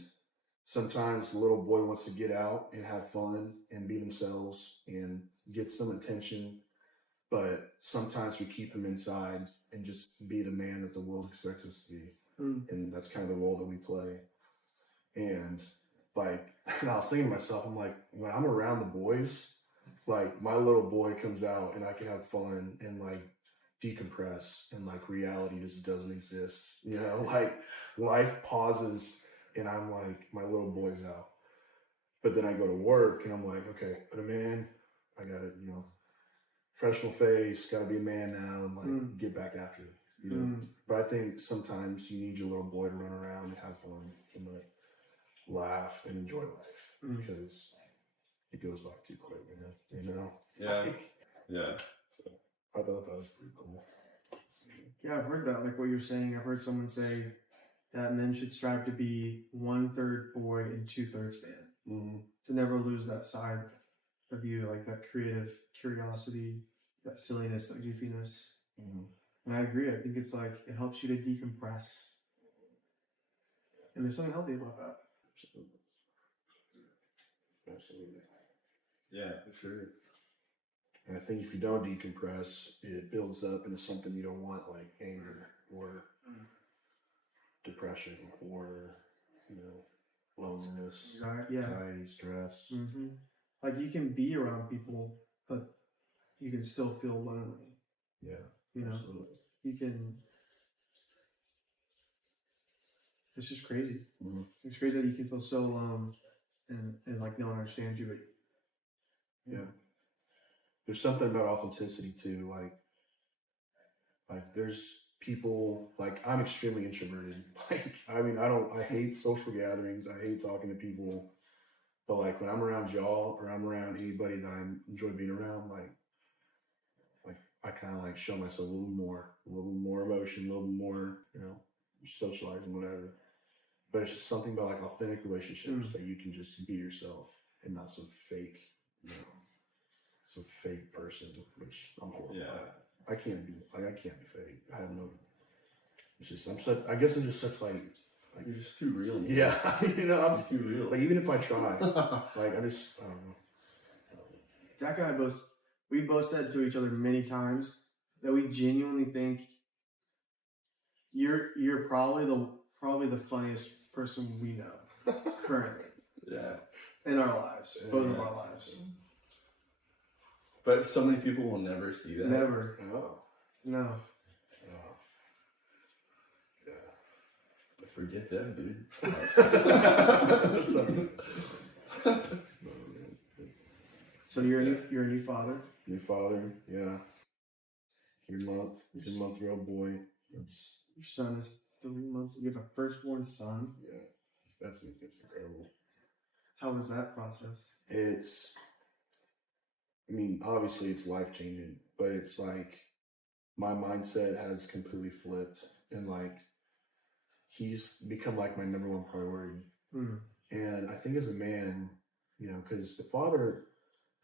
sometimes the little boy wants to get out and have fun and be themselves and get some attention. But sometimes we keep him inside and just be the man that the world expects us to be. And that's kind of the role that we play. And like, and I was thinking to myself, I'm like, when I'm around the boys, like my little boy comes out and I can have fun and like decompress, and like reality just doesn't exist. You know, like life pauses and I'm like, my little boy's out. But then I go to work and I'm like, okay, but a man, I gotta, you know, professional face, gotta be a man now and like get back after it. You know? But I think sometimes you need your little boy to run around and have fun and like laugh and enjoy life because it goes by too quick, man. You know? Yeah. Yeah. So I thought that was pretty cool. Yeah, I've heard that, like what you're saying. I've heard someone say that men should strive to be 1/3 boy and 2/3 man. To never lose that side of you, like that creative curiosity, that silliness, that goofiness. And I agree. I think it's like it helps you to decompress. And there's something healthy about that. Absolutely. Yeah, for sure. And I think if you don't decompress, it builds up into something you don't want, like anger or depression or, you know, loneliness, anxiety, stress. Like you can be around people, but you can still feel lonely. Yeah, you know, absolutely. You can. It's just crazy. It's crazy that you can feel so alone and like no one understands you. But yeah, there's something about authenticity too. Like there's people, like, I'm extremely introverted. Like, I mean, I hate social gatherings. I hate talking to people. But like when I'm around y'all or I'm around anybody that I enjoy being around, like I kind of like show myself a little more emotion, a little more, socializing, whatever. But it's just something about like authentic relationships that you can just be yourself and not some fake, some fake person, which I'm horrible. Yeah. I can't be fake. I have no. It's just I guess I'm just such like you're just too real. Man. Yeah, I'm too real. Like even if I try, like I don't know. Zack and I we both said to each other many times that we genuinely think you're probably the funniest person we know currently. Yeah. In our lives, both of our lives. But so many people will never see that. Never. Oh. No. Forget that, dude. So you're a new father. New father, yeah. 3-month-old boy. Your son is 3 months. You have a firstborn son. Yeah, it's incredible. How was that process? Obviously it's life changing, but it's like my mindset has completely flipped, and like he's become like my number one priority. And I think as a man, because the father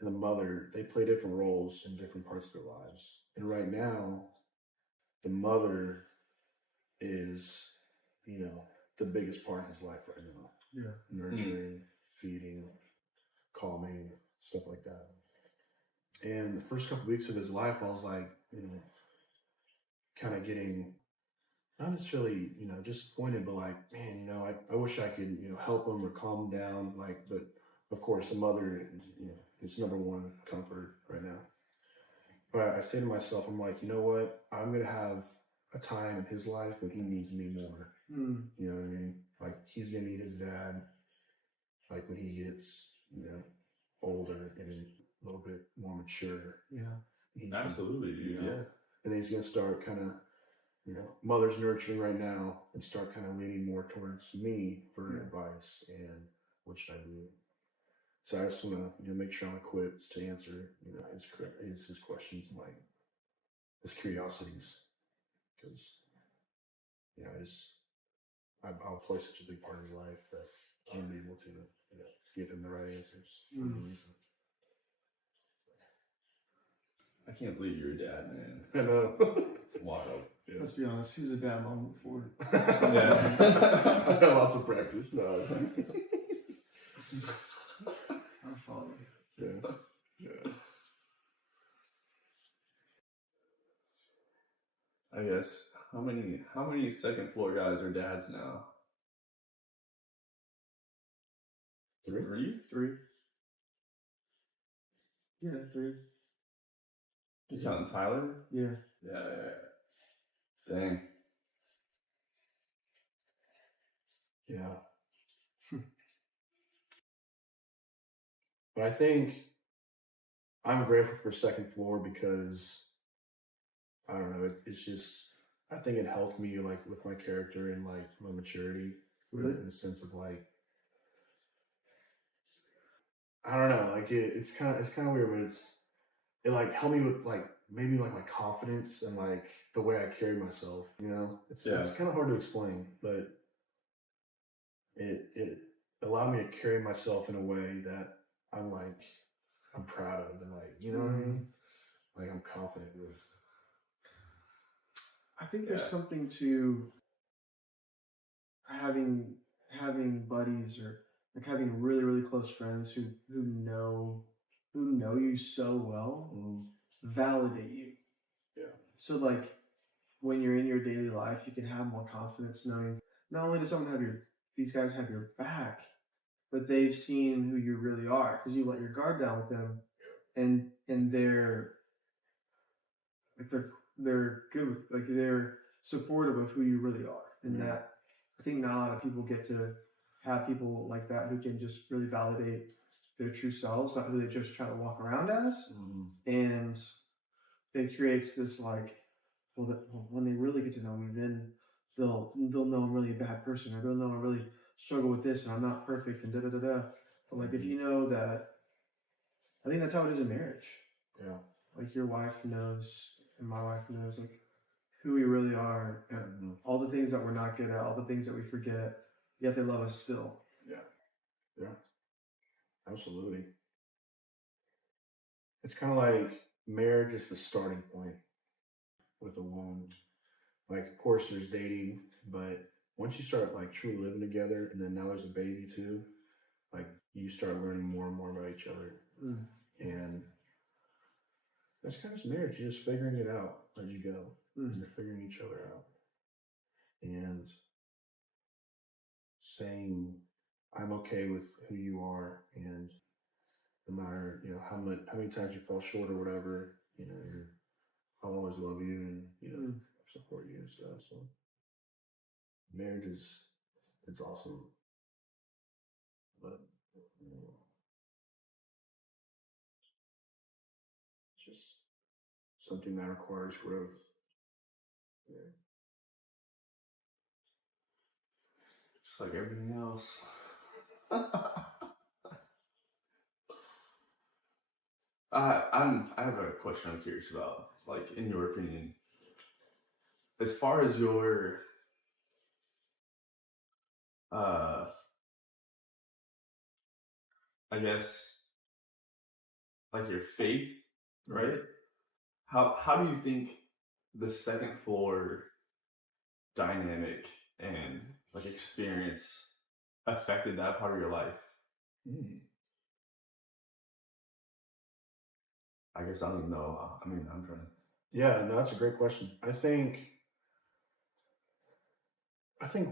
and the mother, they play different roles in different parts of their lives. And right now, the mother is, the biggest part in his life right now. Yeah. Nurturing, feeding, calming, stuff like that. And the first couple weeks of his life, I was like, kind of getting, not necessarily, disappointed, but like, man, I wish I could, help him or calm him down. Like, but of course, the mother, it's number one comfort right now. But I say to myself, I'm like, you know what? I'm going to have a time in his life when he needs me more. You know what I mean? Like, he's going to need his dad, like, when he gets, older and a little bit more mature. Yeah. Absolutely, dude. Yeah. And then he's going to start kind of, mother's nurturing right now and start kind of leaning more towards me for advice and what should I do. So I just want to make sure I'm equipped to answer his questions and like his curiosities, because I'll play such a big part in his life that I'm able to give him the right answers for a reason. I can't believe you're a dad, man. I know. It's wild. Yeah. Let's be honest, he was a dad moment before. Yeah. I got lots of practice. No. Our father. Yeah. I guess how many second floor guys are dads now? 3? 3. Yeah, 3. You counting Tyler? Yeah. Yeah. Dang. Yeah. But I think I'm grateful for second floor because I don't know. It's just I think it helped me like with my character and like my maturity, Really? in the sense of like I don't know. Like it's kind of weird, but it like helped me with like maybe like my confidence and like the way I carry myself. It's kind of hard to explain, but it allowed me to carry myself in a way that I'm proud of, and like what I mean. Like I'm confident with. I think there's something to having buddies or like having really, really close friends who know you so well, validate you. Yeah. So like when you're in your daily life, you can have more confidence knowing not only does someone these guys have your back, but they've seen who you really are because you let your guard down with them, and they're good with like they're supportive of who you really are, and that I think not a lot of people get to have people like that who can just really validate their true selves, not really just try to walk around as, and it creates this like well, when they really get to know me, then they'll know I'm really a bad person, or they'll know I really struggle with this, and I'm not perfect, and da da da da. But like, if you know that, I think that's how it is in marriage. Yeah. Like your wife knows, and my wife knows, like who we really are, and all the things that we're not good at, all the things that we forget, yet they love us still. Yeah. Absolutely. It's kind of like marriage is the starting point with a woman. Like, of course, there's dating, but once you start like truly living together, and then now there's a baby too, like you start learning more and more about each other, and that's kind of marriage. You're just figuring it out as you go, and you're figuring each other out, and saying, "I'm okay with who you are," and no matter how many times you fall short or whatever, I'll always love you and support you and stuff. So marriage it's awesome, but it's just something that requires growth. Yeah. Just like everything else. I have a question I'm curious about. Like, in your opinion, as far as your I guess like your faith, right? How do you think the second floor dynamic and like experience affected that part of your life? I guess I don't even know. I mean, I'm trying. Yeah, no, that's a great question. I think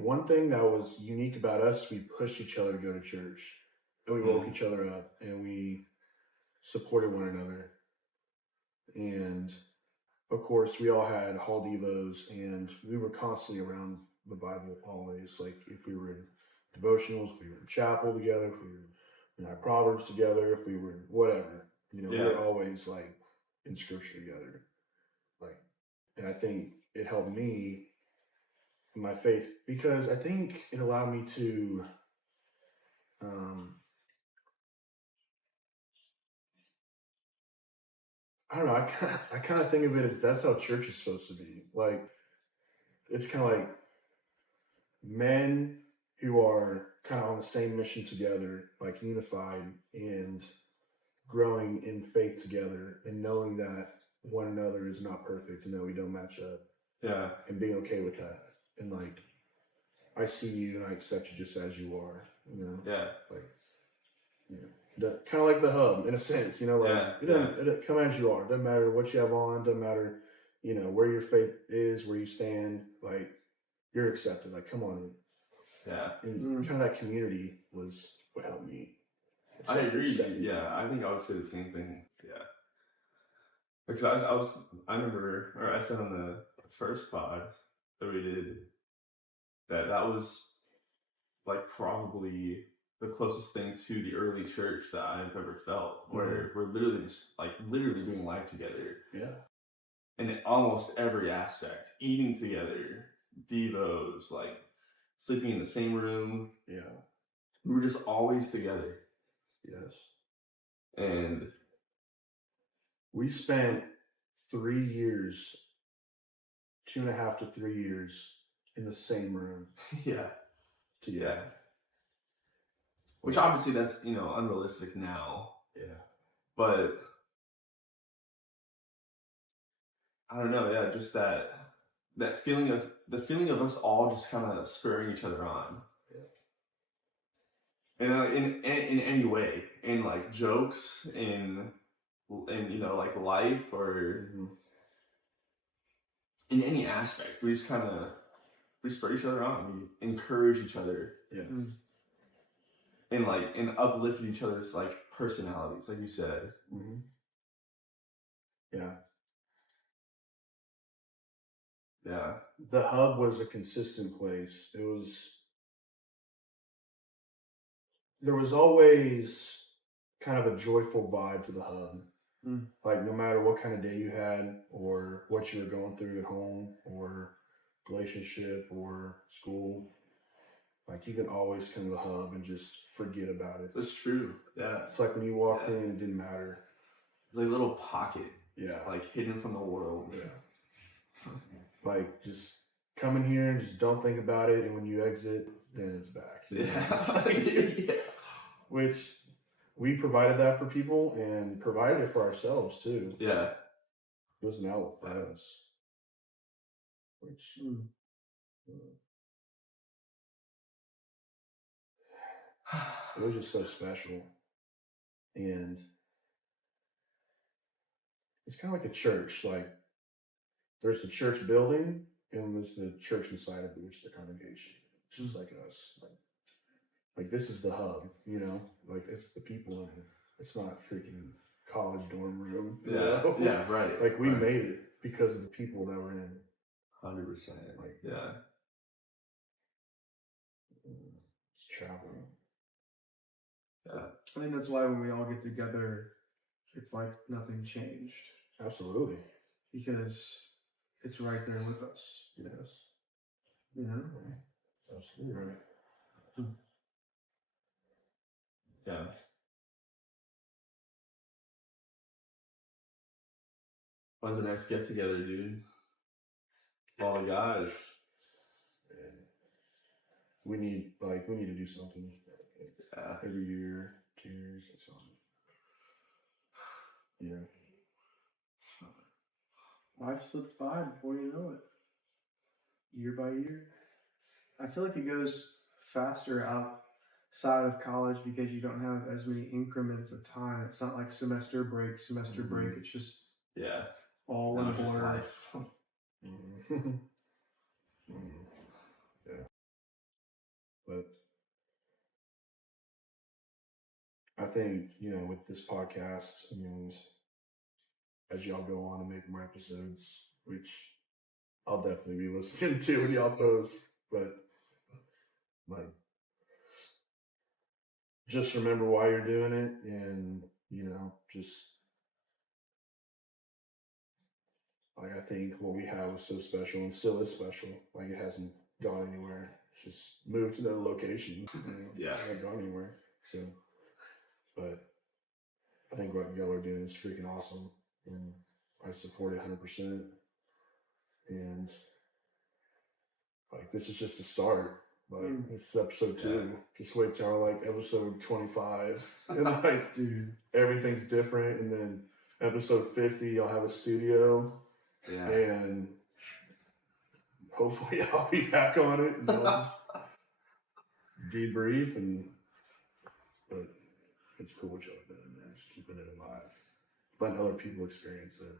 one thing that was unique about us, we pushed each other to go to church, and we woke each other up, and we supported one another. And of course, we all had hall devos, and we were constantly around the Bible always. Like if we were in devotionals, if we were in chapel together, if we were in our Proverbs together, if we were in whatever, we were always like in Scripture together. Like, and I think it helped me in my faith because I think it allowed me to I don't know. I kind of think of it as that's how church is supposed to be. Like, it's kind of like men who are kind of on the same mission together, like unified and growing in faith together, and knowing that one another is not perfect and that we don't match up. Yeah. And being okay with that. And like, I see you and I accept you just as you are. Yeah. Like, kind of like the hub in a sense, it come as you are. Doesn't matter what you have on, doesn't matter, where your faith is, where you stand, like you're accepted. Like, come on. Yeah. And kind of that community was what helped me. I agree. Yeah. I think I would say the same thing. Yeah. Because I remember, or I said on the first pod that we did that was like probably the closest thing to the early church that I've ever felt, where we're literally just literally doing life together. Yeah. In almost every aspect, eating together, devos, like sleeping in the same room. Yeah. We were just always together. Yes. And we spent 3 years, 2.5 to 3 years in the same room. Yeah. Together. Yeah. Which obviously that's, unrealistic now. Yeah. But I don't know, yeah, just that feeling of us all just kind of spurring each other on. Yeah. And in any way, in like jokes, in like life, or in any aspect, we just kind of spur each other on. We encourage each other. Yeah. And uplift each other's like personalities, like you said. Yeah. Yeah. The hub was a consistent place. There was always kind of a joyful vibe to the hub. Like, no matter what kind of day you had or what you were going through at home or relationship or school, like, you can always come to the hub and just forget about it. That's true. Yeah. It's like when you walked in, it didn't matter. It's like a little pocket. Yeah. Like, hidden from the world. Yeah. Like, just come in here and just don't think about it, and when you exit, then it's back. Yeah. Which we provided that for people and provided it for ourselves too. Yeah. It was an outlet for us. Which it was just so special. And it's kind of like a church. Like, there's the church building and there's the church inside of it, which is the congregation. It's just like us. Like this is the hub, you know? Like, it's the people in it. It's not freaking college dorm room. Yeah. Yeah, right. Like, we made it because of the people that were in it. 100%. Like, yeah. It's traveling. Yeah. I think that's why when we all get together, it's like nothing changed. Absolutely. Because it's right there with us. Yes. You know? Absolutely right. Yeah. When's our next get together, dude? All the guys. And we need to do something. Yeah. Every year, 2 years, or something. Yeah. Life slips by before you know it. Year by year. I feel like it goes faster outside of college because you don't have as many increments of time. It's not like semester break. It's just all in blur. Life. Yeah. But I think, you know, with this podcast, and as y'all go on and make more episodes, which I'll definitely be listening to when y'all post, but like, just remember why you're doing it, and, you know, just like, I think what we have was so special and still is special. Like, it hasn't gone anywhere. It's just moved to another location. Yeah. It hasn't gone anywhere. So, but I think what y'all are doing is freaking awesome, and I support it 100%. And like, this is just the start. Like, this is episode 2. Yeah. Just wait till like episode 25, and like, dude, everything's different. And then episode 50, I'll have a studio, and hopefully I'll be back on it, and I'll just debrief. But it's cool what y'all are doing, man. Just keeping it alive, letting other people experience it.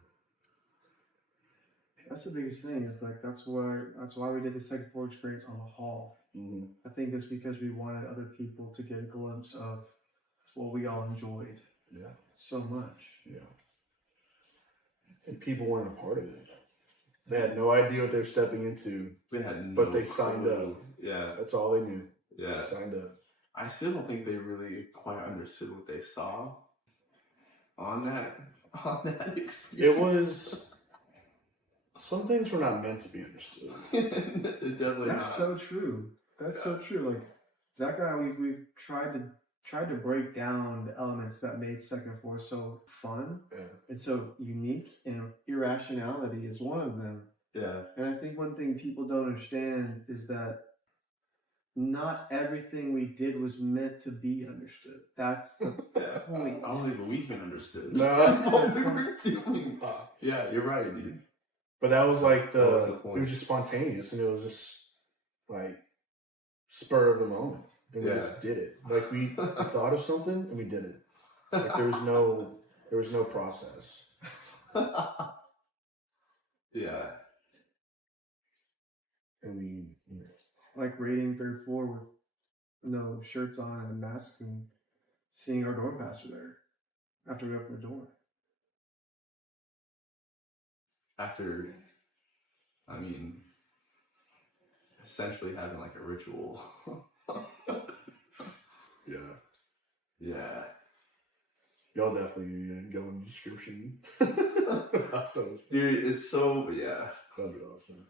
That's the biggest thing. Is like that's why we did the second floor experience on the hall. Mm-hmm. I think it's because we wanted other people to get a glimpse of what we all enjoyed. Yeah. So much. Yeah. And people weren't a part of it. They had no idea what they were stepping into. They had no but they signed up. Yeah. That's all they knew. Yeah. They signed up. I still don't think they really quite understood what they saw on that experience. It was, some things were not meant to be understood. Definitely That's not. so true. That's so true. Like, Zach and I, we've tried to break down the elements that made second floor so fun and so unique, and irrationality is one of them. Yeah. And I think one thing people don't understand is that not everything we did was meant to be understood. That's the point. I don't think we even understood. No. What we were doing. Yeah, you're right, dude. But that was like the point. It was just spontaneous, and it was just like spur of the moment. And we just did it. Like, we thought of something and we did it. Like, there was no process. Yeah. And we, like raiding third floor with no shirts on and masks, and seeing our door passer there after we opened the door. After, I mean, essentially having like a ritual. Yeah. Yeah. Y'all definitely go in the description. So, Dude, it's so, yeah. that'd be awesome.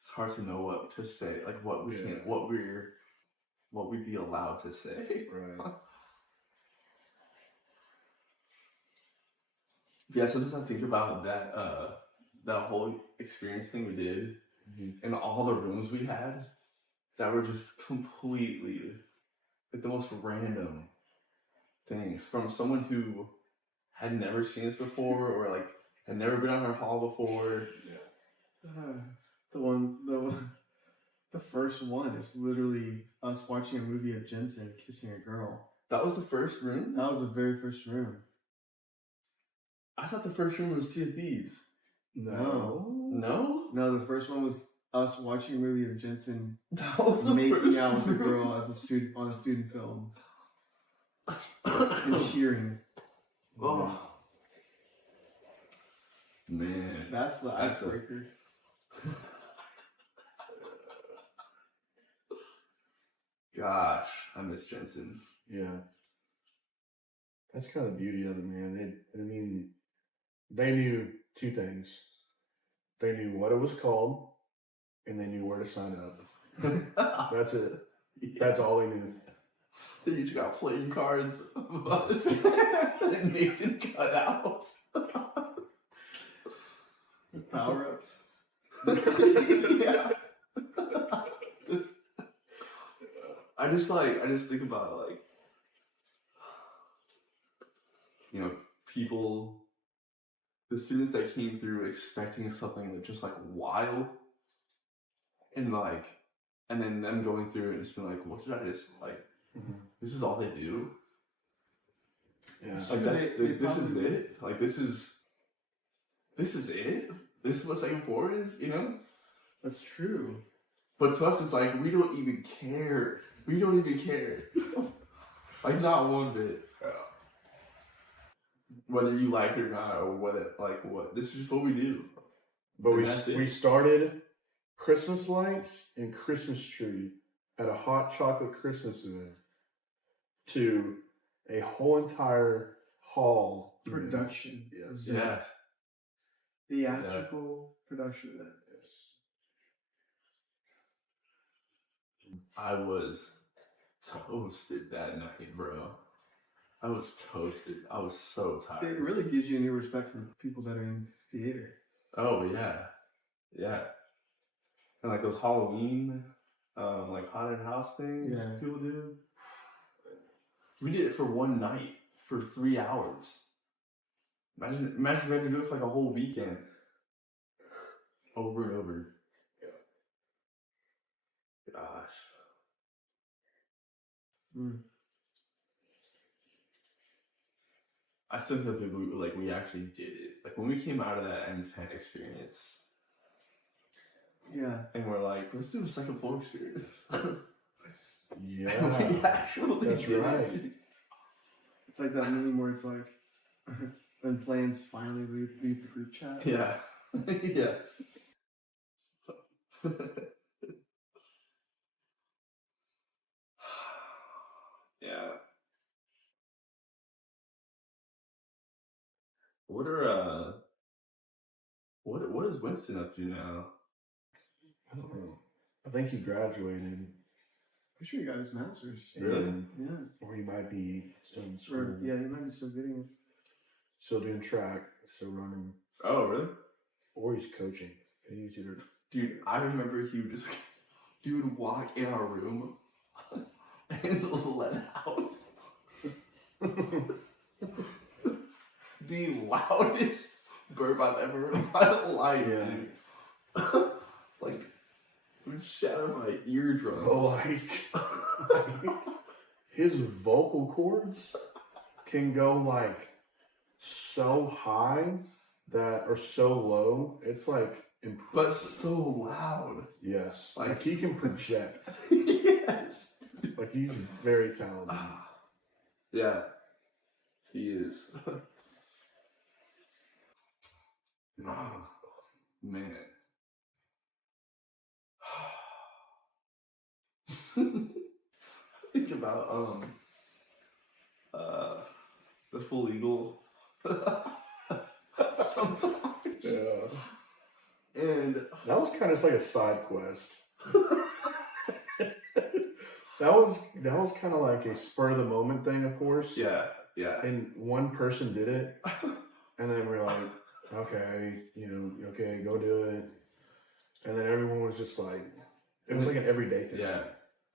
It's hard to know what to say, like what we can't, what we'd be allowed to say. Right. Yeah, sometimes I think about that that whole experience thing we did, and all the rooms we had that were just completely like the most random things from someone who had never seen us before or like had never been on our hall before. The first one is literally us watching a movie of Jensen kissing a girl. That was the first room? That was the very first room. I thought the first room was Sea of Thieves. No. No? No, the first one was us watching a movie of Jensen That was the making first out with a room. girl as a student on a student film and cheering. Oh. Man. That's the icebreaker. Gosh, I miss Jensen. Yeah. That's kind of the beauty of it, man. They knew two things. They knew what it was called, and they knew where to sign up. That's it. Yeah. That's all they knew. They each got playing cards of us and Nathan cut out. Power ups. Yeah. I just think about like, you know, people, the students that came through expecting something that just like wild, and like, and then them going through it and just being like, what did I just like? This is all they do. Yeah. Like this is it. Like this is it. This is what second floor is. You know. That's true. But to us, it's like we don't even care. We don't even care. Like not one bit. Whether you like it or not, or what. This is just what we do. But And we started Christmas lights and Christmas tree at a hot chocolate Christmas event to a whole entire hall Production. Yes. Yes. Theatrical production event. Yes. I was toasted that night, bro. I was toasted. I was so It tired. really gives you a new respect for people that are in theater. Oh yeah, yeah. And like those Halloween, like haunted house things people do. We did it for one night for 3 hours. Imagine if we had to do it for like a whole weekend, over and over. Gosh. I still feel like we actually did it. Like when we came out of that M10 experience, Yeah. and we're like, let's do a second floor experience. Yeah. And we actually That's did right. it. It's like that meme where it's like when plans finally leave the group chat. Yeah. Yeah. Yeah. What is Winston up to now? I don't know. I think he graduated. I'm sure he got his master's. Really? Yeah. Or he might be still in school. Or, yeah, he might be still getting it. Still doing track, still running. Oh, really? Or he's coaching. He's either. Dude, I remember he would walk in our room and let out the loudest burp I've ever heard in my life, dude. Like, it would shatter my eardrum. Like his vocal cords can go like so high that or so low. It's like impressive. But so loud. Yes. Like- Like he can project. Yes. Like he's very talented. Yeah. He is. Man. Think about the full eagle. Sometimes. Yeah. And that was kind of like a side quest. That was kind of like a spur of the moment thing, of course. Yeah. And one person did it, and then we're like, okay, okay, go do it. And then everyone was just like, it was like an everyday thing. Yeah.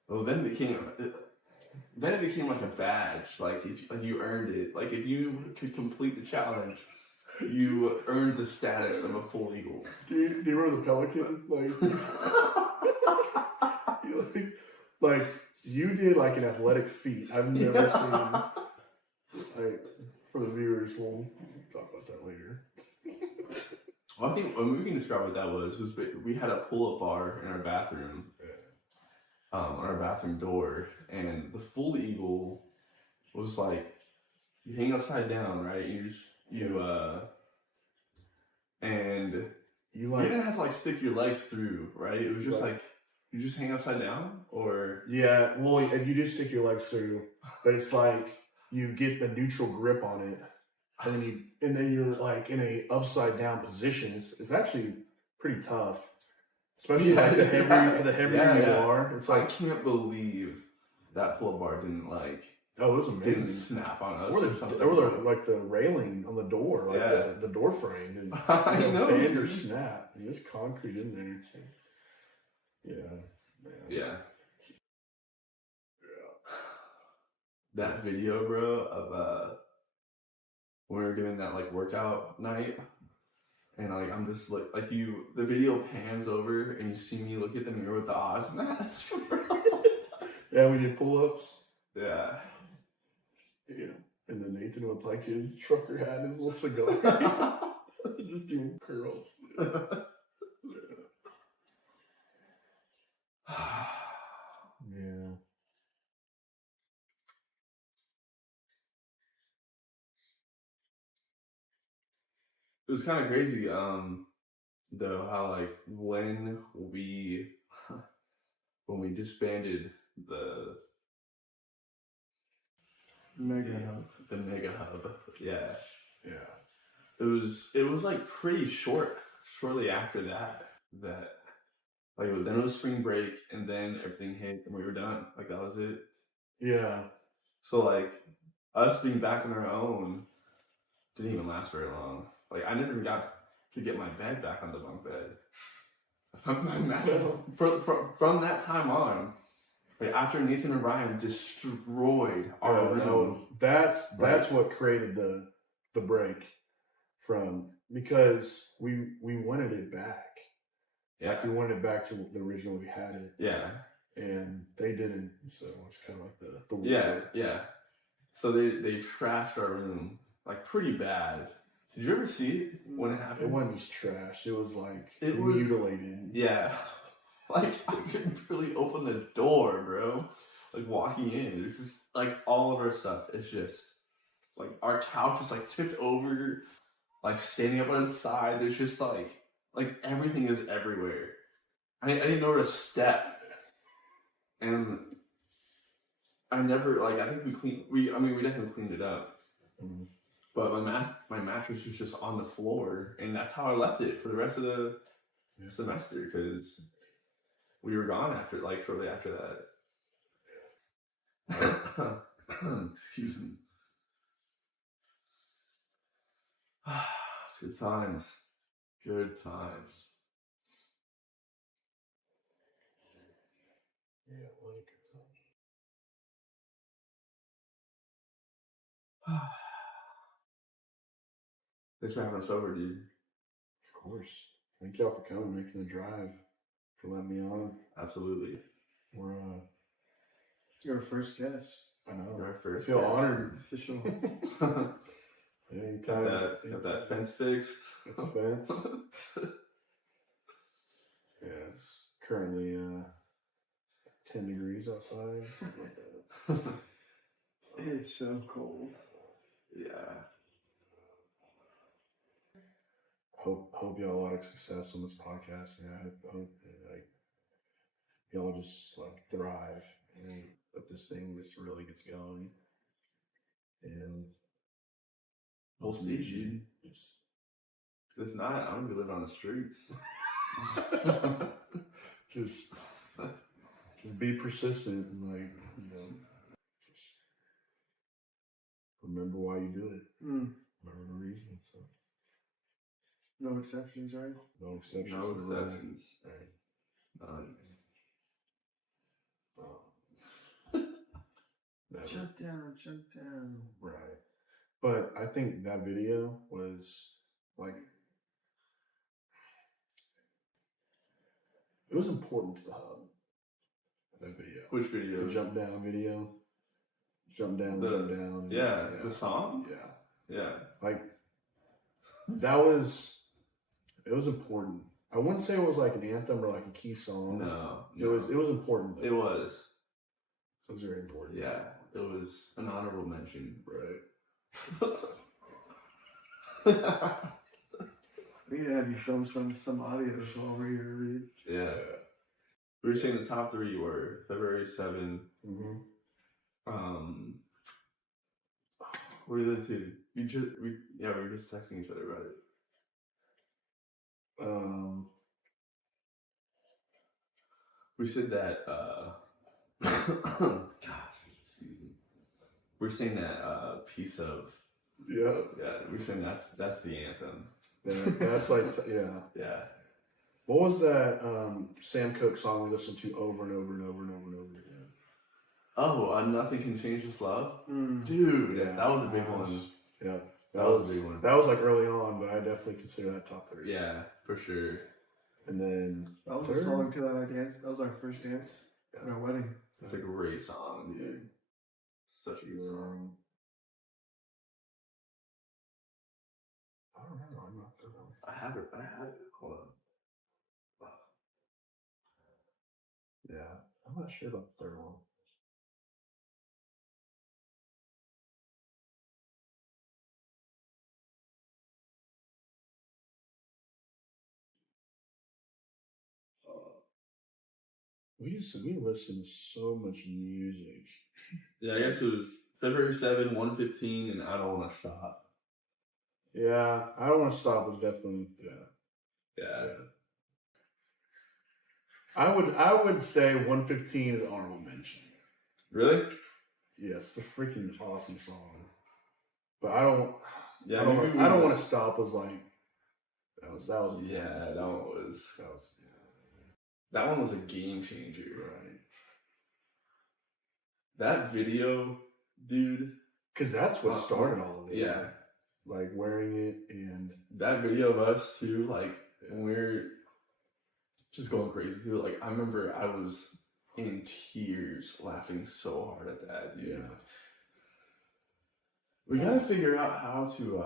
Well, then it became like a badge. Like if you earned it. Like if you could complete the challenge, you earned the status of a full eagle. Do you remember the pelican? Like you did like an athletic feat. I've never seen. For the viewers, we'll talk about that later. Well, I think we can describe what that was we had a pull-up bar in our bathroom, on our bathroom door, and the full eagle was like you hang upside down, right? And you didn't have to like stick your legs through, right? It was just like you just hang upside down, or and you do stick your legs through, but it's like you get the neutral grip on it, and then you're like in a upside down position. It's actually pretty tough, especially the heavier you are. It's like I can't believe that pull-up bar didn't like. Oh, it was amazing. Didn't snap on us or like the railing on the door, the door frame, and I know, bend or snap. And there's concrete in there. So. Yeah. That video, bro, of when we were doing that like workout night, and like I'm just like the video pans over and you see me look at the mirror with the Oz mask, bro. Yeah, we did pull-ups. Yeah. And then Nathan with like his trucker hat and his little cigar. Just doing curls. Yeah. It was kind of crazy, though, how like when we disbanded the Mega Hub. The Mega Hub. Yeah. Yeah. It was like pretty shortly after that like then it was spring break and then everything hit and we were done. Like that was it. Yeah. So like us being back on our own didn't even last very long. Like I never even got to get my bed back on the bunk bed. From that time on, like after Nathan and Ryan destroyed our room. That's what created the break from, because we wanted it back. Yeah. Like we wanted it back to the original we had it. Yeah. And they didn't, so it's kind of like the Yeah. So they trashed our room like pretty bad. Did you ever see it when it happened? It wasn't just trash. It was like mutilated. Yeah. Like I couldn't really open the door, bro. Like walking in, there's just like all of our stuff. It's just like our couch is like tipped over, like standing up on its side. There's just like everything is everywhere. I didn't know where to step, and I never I think we definitely cleaned it up. Mm-hmm. But my mattress was just on the floor, and that's how I left it for the rest of the semester because we were gone shortly after that. Excuse me. It's good times. Good times. Yeah, what a good time. Thanks for having us over, dude. Of course. Thank y'all for coming, making the drive, for letting me on. Absolutely. We're You're our first guest. I know. You're our first. I feel honored. Official. Anytime. Got that fence fixed. Fence. Yeah, it's currently 10 degrees outside. It's so cold. Yeah. Hope y'all a lot of success on this podcast. Yeah, I hope y'all just thrive and that this thing just really gets going. And We'll see, dude. 'Cause if not, I'm gonna be living on the streets. just be persistent and like, you know, just remember why you do it. Remember the reason. So no exceptions, right? no exceptions. No exceptions. Right. Never. Shut down. Right. But I think that video was like, it was important to the hub. That video. Which video? The jump down video. Jump down. Yeah, the song? Yeah. Like, it was important. I wouldn't say it was like an anthem or like a key song. No. It was important though. It was. It was very important. Yeah. It was an honorable mention. Right. We need to have you film some audio so I'll read. Yeah. We were saying the top 3 were February 7. Mm-hmm. What are the 2? We were just texting each other about it. We said that gosh, excuse me. We're saying that piece of Yeah. we're saying that's the anthem. That's like Yeah. What was that Sam Cooke song we listened to over and over and over and over and over again? Oh, Nothing Can Change This Love? Mm. Dude, Yeah, that was a big one. Yeah. That was a big one. That was like early on, but I definitely consider that top 3. Yeah, for sure. And then That was a song to our dance. That was our first dance at our wedding. It's a great song, dude. Such a good song. I don't know. I'm not sure. I have it. Hold on. Yeah, I'm not sure about the third one. We listen to so much music. Yeah, I guess it was February 7, 115, and I Don't Want to Stop. Yeah, I Don't Want to Stop was definitely Yeah. I would say 115 is honorable mention. Really? Yes, it's a freaking awesome song. But I don't want to stop was like that was yeah, that one was a game changer. Right. That video, dude. Because that's what started all of it. Yeah. Like wearing it and that video of us too, like when we're just going crazy too. Like I remember I was in tears laughing so hard at that, dude. Yeah. We gotta figure out how to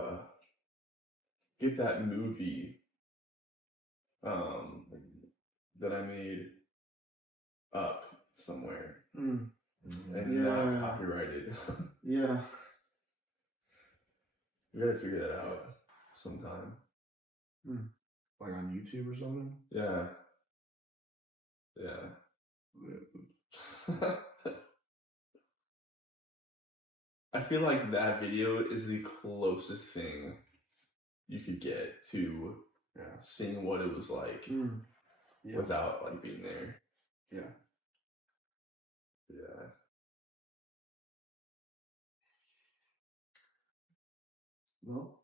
get that movie that I made up somewhere. Mm. And not copyrighted. Yeah. We gotta figure that out sometime. like on YouTube or something. Yeah. I feel like that video is the closest thing you could get to seeing what it was like without like being there. Yeah. Well,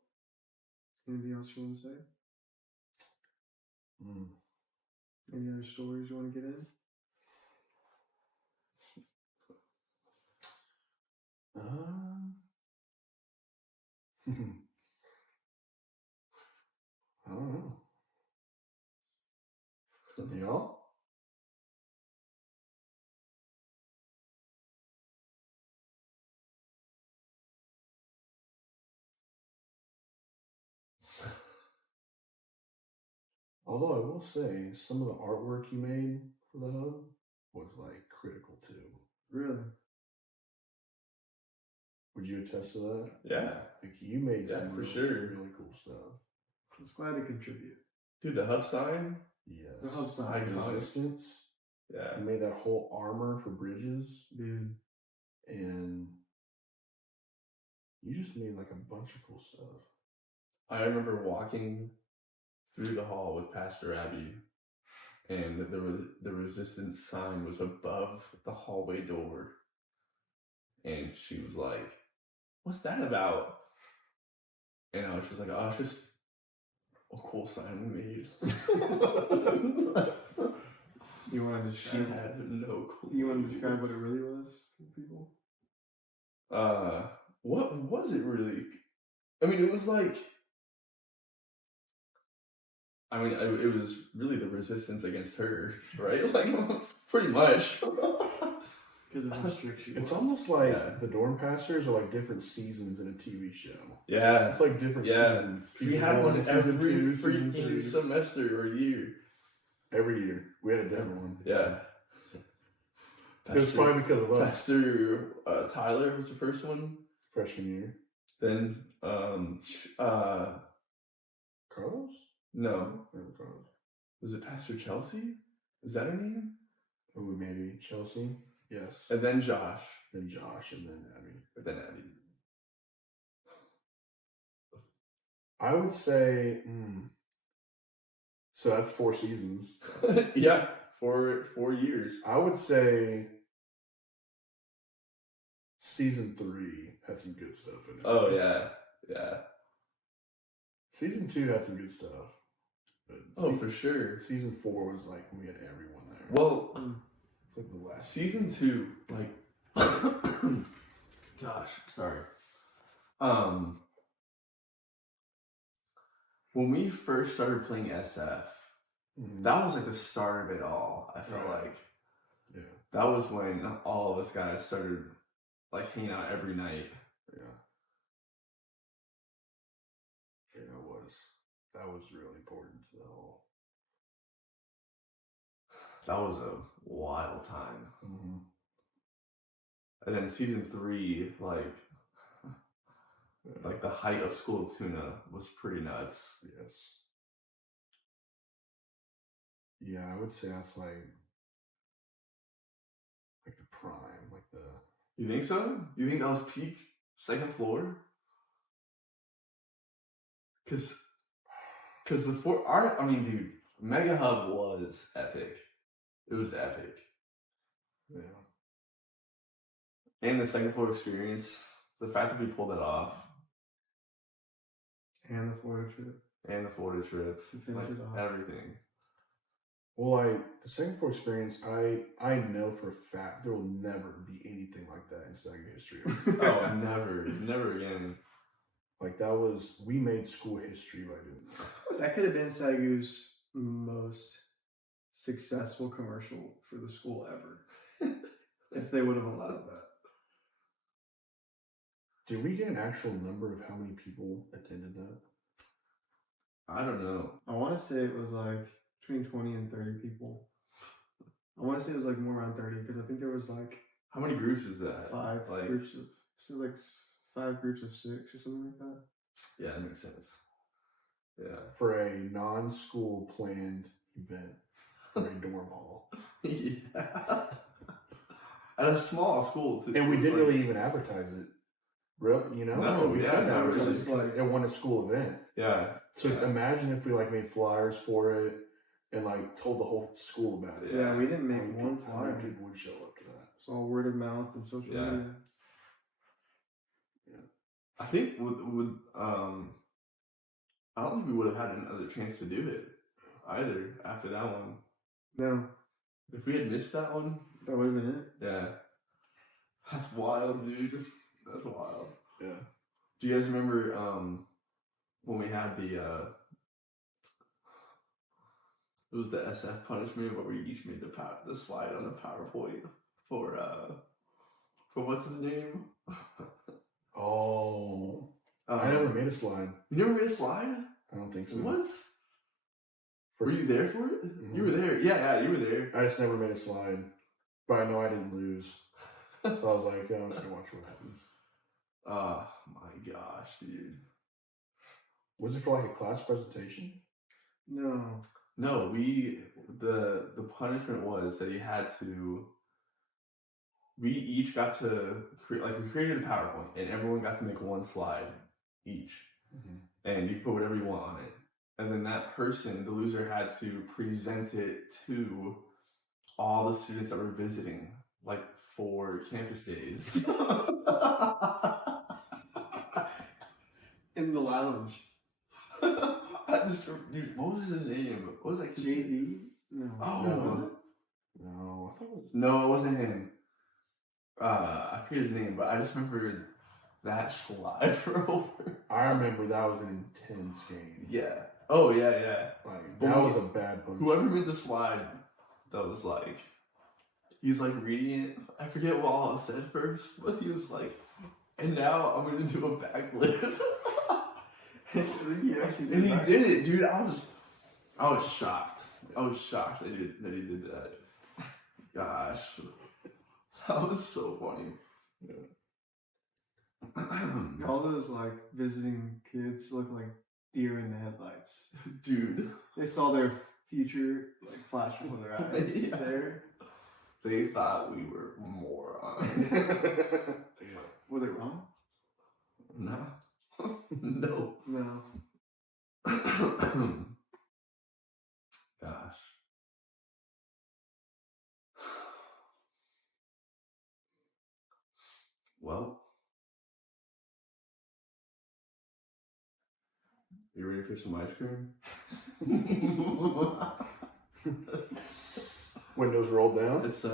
anything else you want to say? Any other stories you want to get in? I don't know. Y'all? Although I will say, some of the artwork you made for the hub was like critical too. Really? Would you attest to that? Yeah. Like you made some for sure. really cool stuff. I was glad to contribute. Dude, the hub sign? Yes. The hub sign. Iconic. Resistance. Yeah. You made that whole armor for bridges. Dude. And You just made like a bunch of cool stuff. I remember walking through the hall with Pastor Abby, and the resistance sign was above the hallway door, and she was like, "What's that about?" And I was just like, "Oh, it's just a cool sign we made." You want to describe? She had no clue. You want to describe what it really was for people? What was it really? I mean, it was like, it was really the resistance against her, right? Like, pretty much. Because of how strict she was. It's almost like the dorm pastors are like different seasons in a TV show. Yeah. It's like different seasons. We had one every two, season freaking three. semester or year. Every year. We had a different one. Yeah. It was probably because of us. Pastor Tyler was the first one. Freshman year. Then, Carlos? no. Never Carlos. Was it Pastor Chelsea? Is that her name? Ooh, maybe. Chelsea? Yes. And then Josh. Then Josh, and then Abby. And then Abby. I would say, so that's 4 seasons. Yeah, 4 years. I would say season 3 had some good stuff in it. Oh, yeah. Yeah. Season 2 had some good stuff. But For sure. Season 4 was like, we had everyone there. Well, It's like the last season 2, like, gosh, sorry. When we first started playing SF, that was like the start of it all. I felt like, that was when all of us guys started like hanging out every night. Yeah, that was really important to the whole. That was a wild time. And then season 3, like the height of School of Tuna was pretty nuts. Yes. Yeah, I would say that's like the prime, like the. You think so? You think that was peak second floor? Cause the dude, Mega Hub was epic. It was epic. Yeah. And the second floor experience, the fact that we pulled it off. And the Florida trip. To finish it off. Everything. Well, the second floor experience, I know for a fact there will never be anything like that in Saga history. Oh, never again. Like we made school history by doing that. That could have been Sagu's most successful commercial for the school ever. If they would have allowed that. Did we get an actual number of how many people attended that? I don't know. I want to say it was like between 20 and 30 people. I want to say it was like more around 30 because I think there was like. How many groups is that? 5 groups of. So like 5 groups of 6 or something like that. Yeah, that makes sense. Yeah. For a non-school planned event for a dorm hall. Yeah. At a small school too. And we didn't really even advertise it. Really, No, we yeah, couldn't no, because it wasn't a school event. Yeah. So imagine if we made flyers for it and told the whole school about it. Yeah, we didn't make one flyer. How many people would show up to that? It's all word of mouth and social media. Yeah. I think I don't think we would have had another chance to do it either after that one. No. If we had missed that one, that would have been it. Yeah. That's wild, dude. That's wild. Yeah. Do you guys remember when we had it was the SF punishment where we each made the slide on the PowerPoint for what's his name? Oh. I never made a slide. You never made a slide? I don't think so. What? Were you there for it? Mm-hmm. You were there. Yeah, you were there. I just never made a slide. But I know I didn't lose. So I was like, I'm just going to watch what happens. Oh my gosh, dude. Was it for a class presentation? No. No, the punishment was that he had to we each got to create, like, we created a PowerPoint, and everyone got to make one slide each, and you put whatever you want on it, and then that person, the loser, had to present it to all the students that were visiting, like, for campus days. In the lounge. I just, dude, what was his name? What was that kid's name? JD? No. Oh, No, was it? No, I thought it was. no, it wasn't him. I forget his name, but I just remember that slide for over. I remember that was an intense game. Yeah. Oh, yeah. Like, But that we- was a bad punch. Whoever made the slide, that was like, he's like reading it. I forget what all it said first, but he was like, and now I'm gonna do a backflip. And he did it, dude. I was shocked. I was shocked that he did that. Gosh, that was so funny. All those like visiting kids look like deer in the headlights. Dude, They saw their future like flash before their eyes. Yeah. There. they thought we were morons. Were they wrong? No. No. No. Gosh. Well, you ready for some ice cream? Windows rolled down. It's It's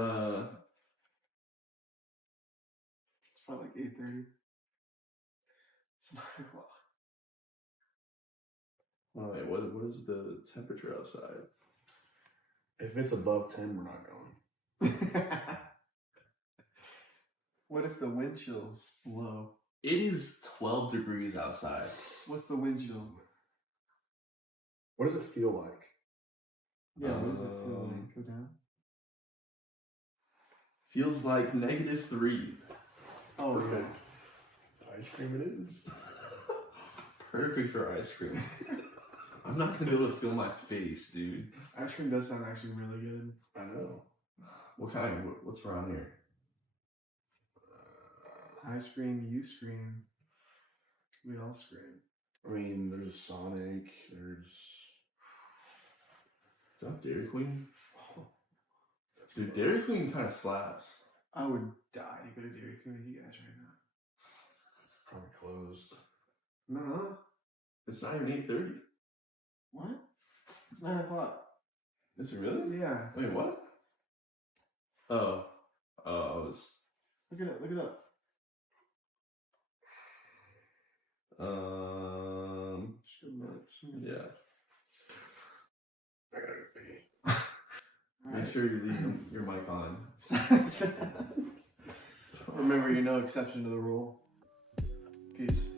probably like 8:30. It's 9 o'clock. oh wait, what is the temperature outside? If it's above 10, we're not going. What if the wind chill's low? It is 12 degrees outside. What's the wind chill? What does it feel like? Yeah, what does it feel like? Go down? Feels like -3. Oh, Perfect. Ice cream it is. Perfect for ice cream. I'm not gonna be able to feel my face, dude. Ice cream does sound actually really good. I know. What kind? What's around here? I scream, you scream. We all scream. I mean, there's a Sonic. There's. Is that Dairy Queen? Dude, Dairy Queen kind of slaps. I would die to go to Dairy Queen with you guys right now. It's probably closed. No. It's not even 8:30. What? It's 9 o'clock. Is it really? Yeah. Wait, what? Oh, I was. Look it up. Look it up. Yeah. I gotta go pee. Make sure you leave your mic on. Remember, you're no exception to the rule. Peace.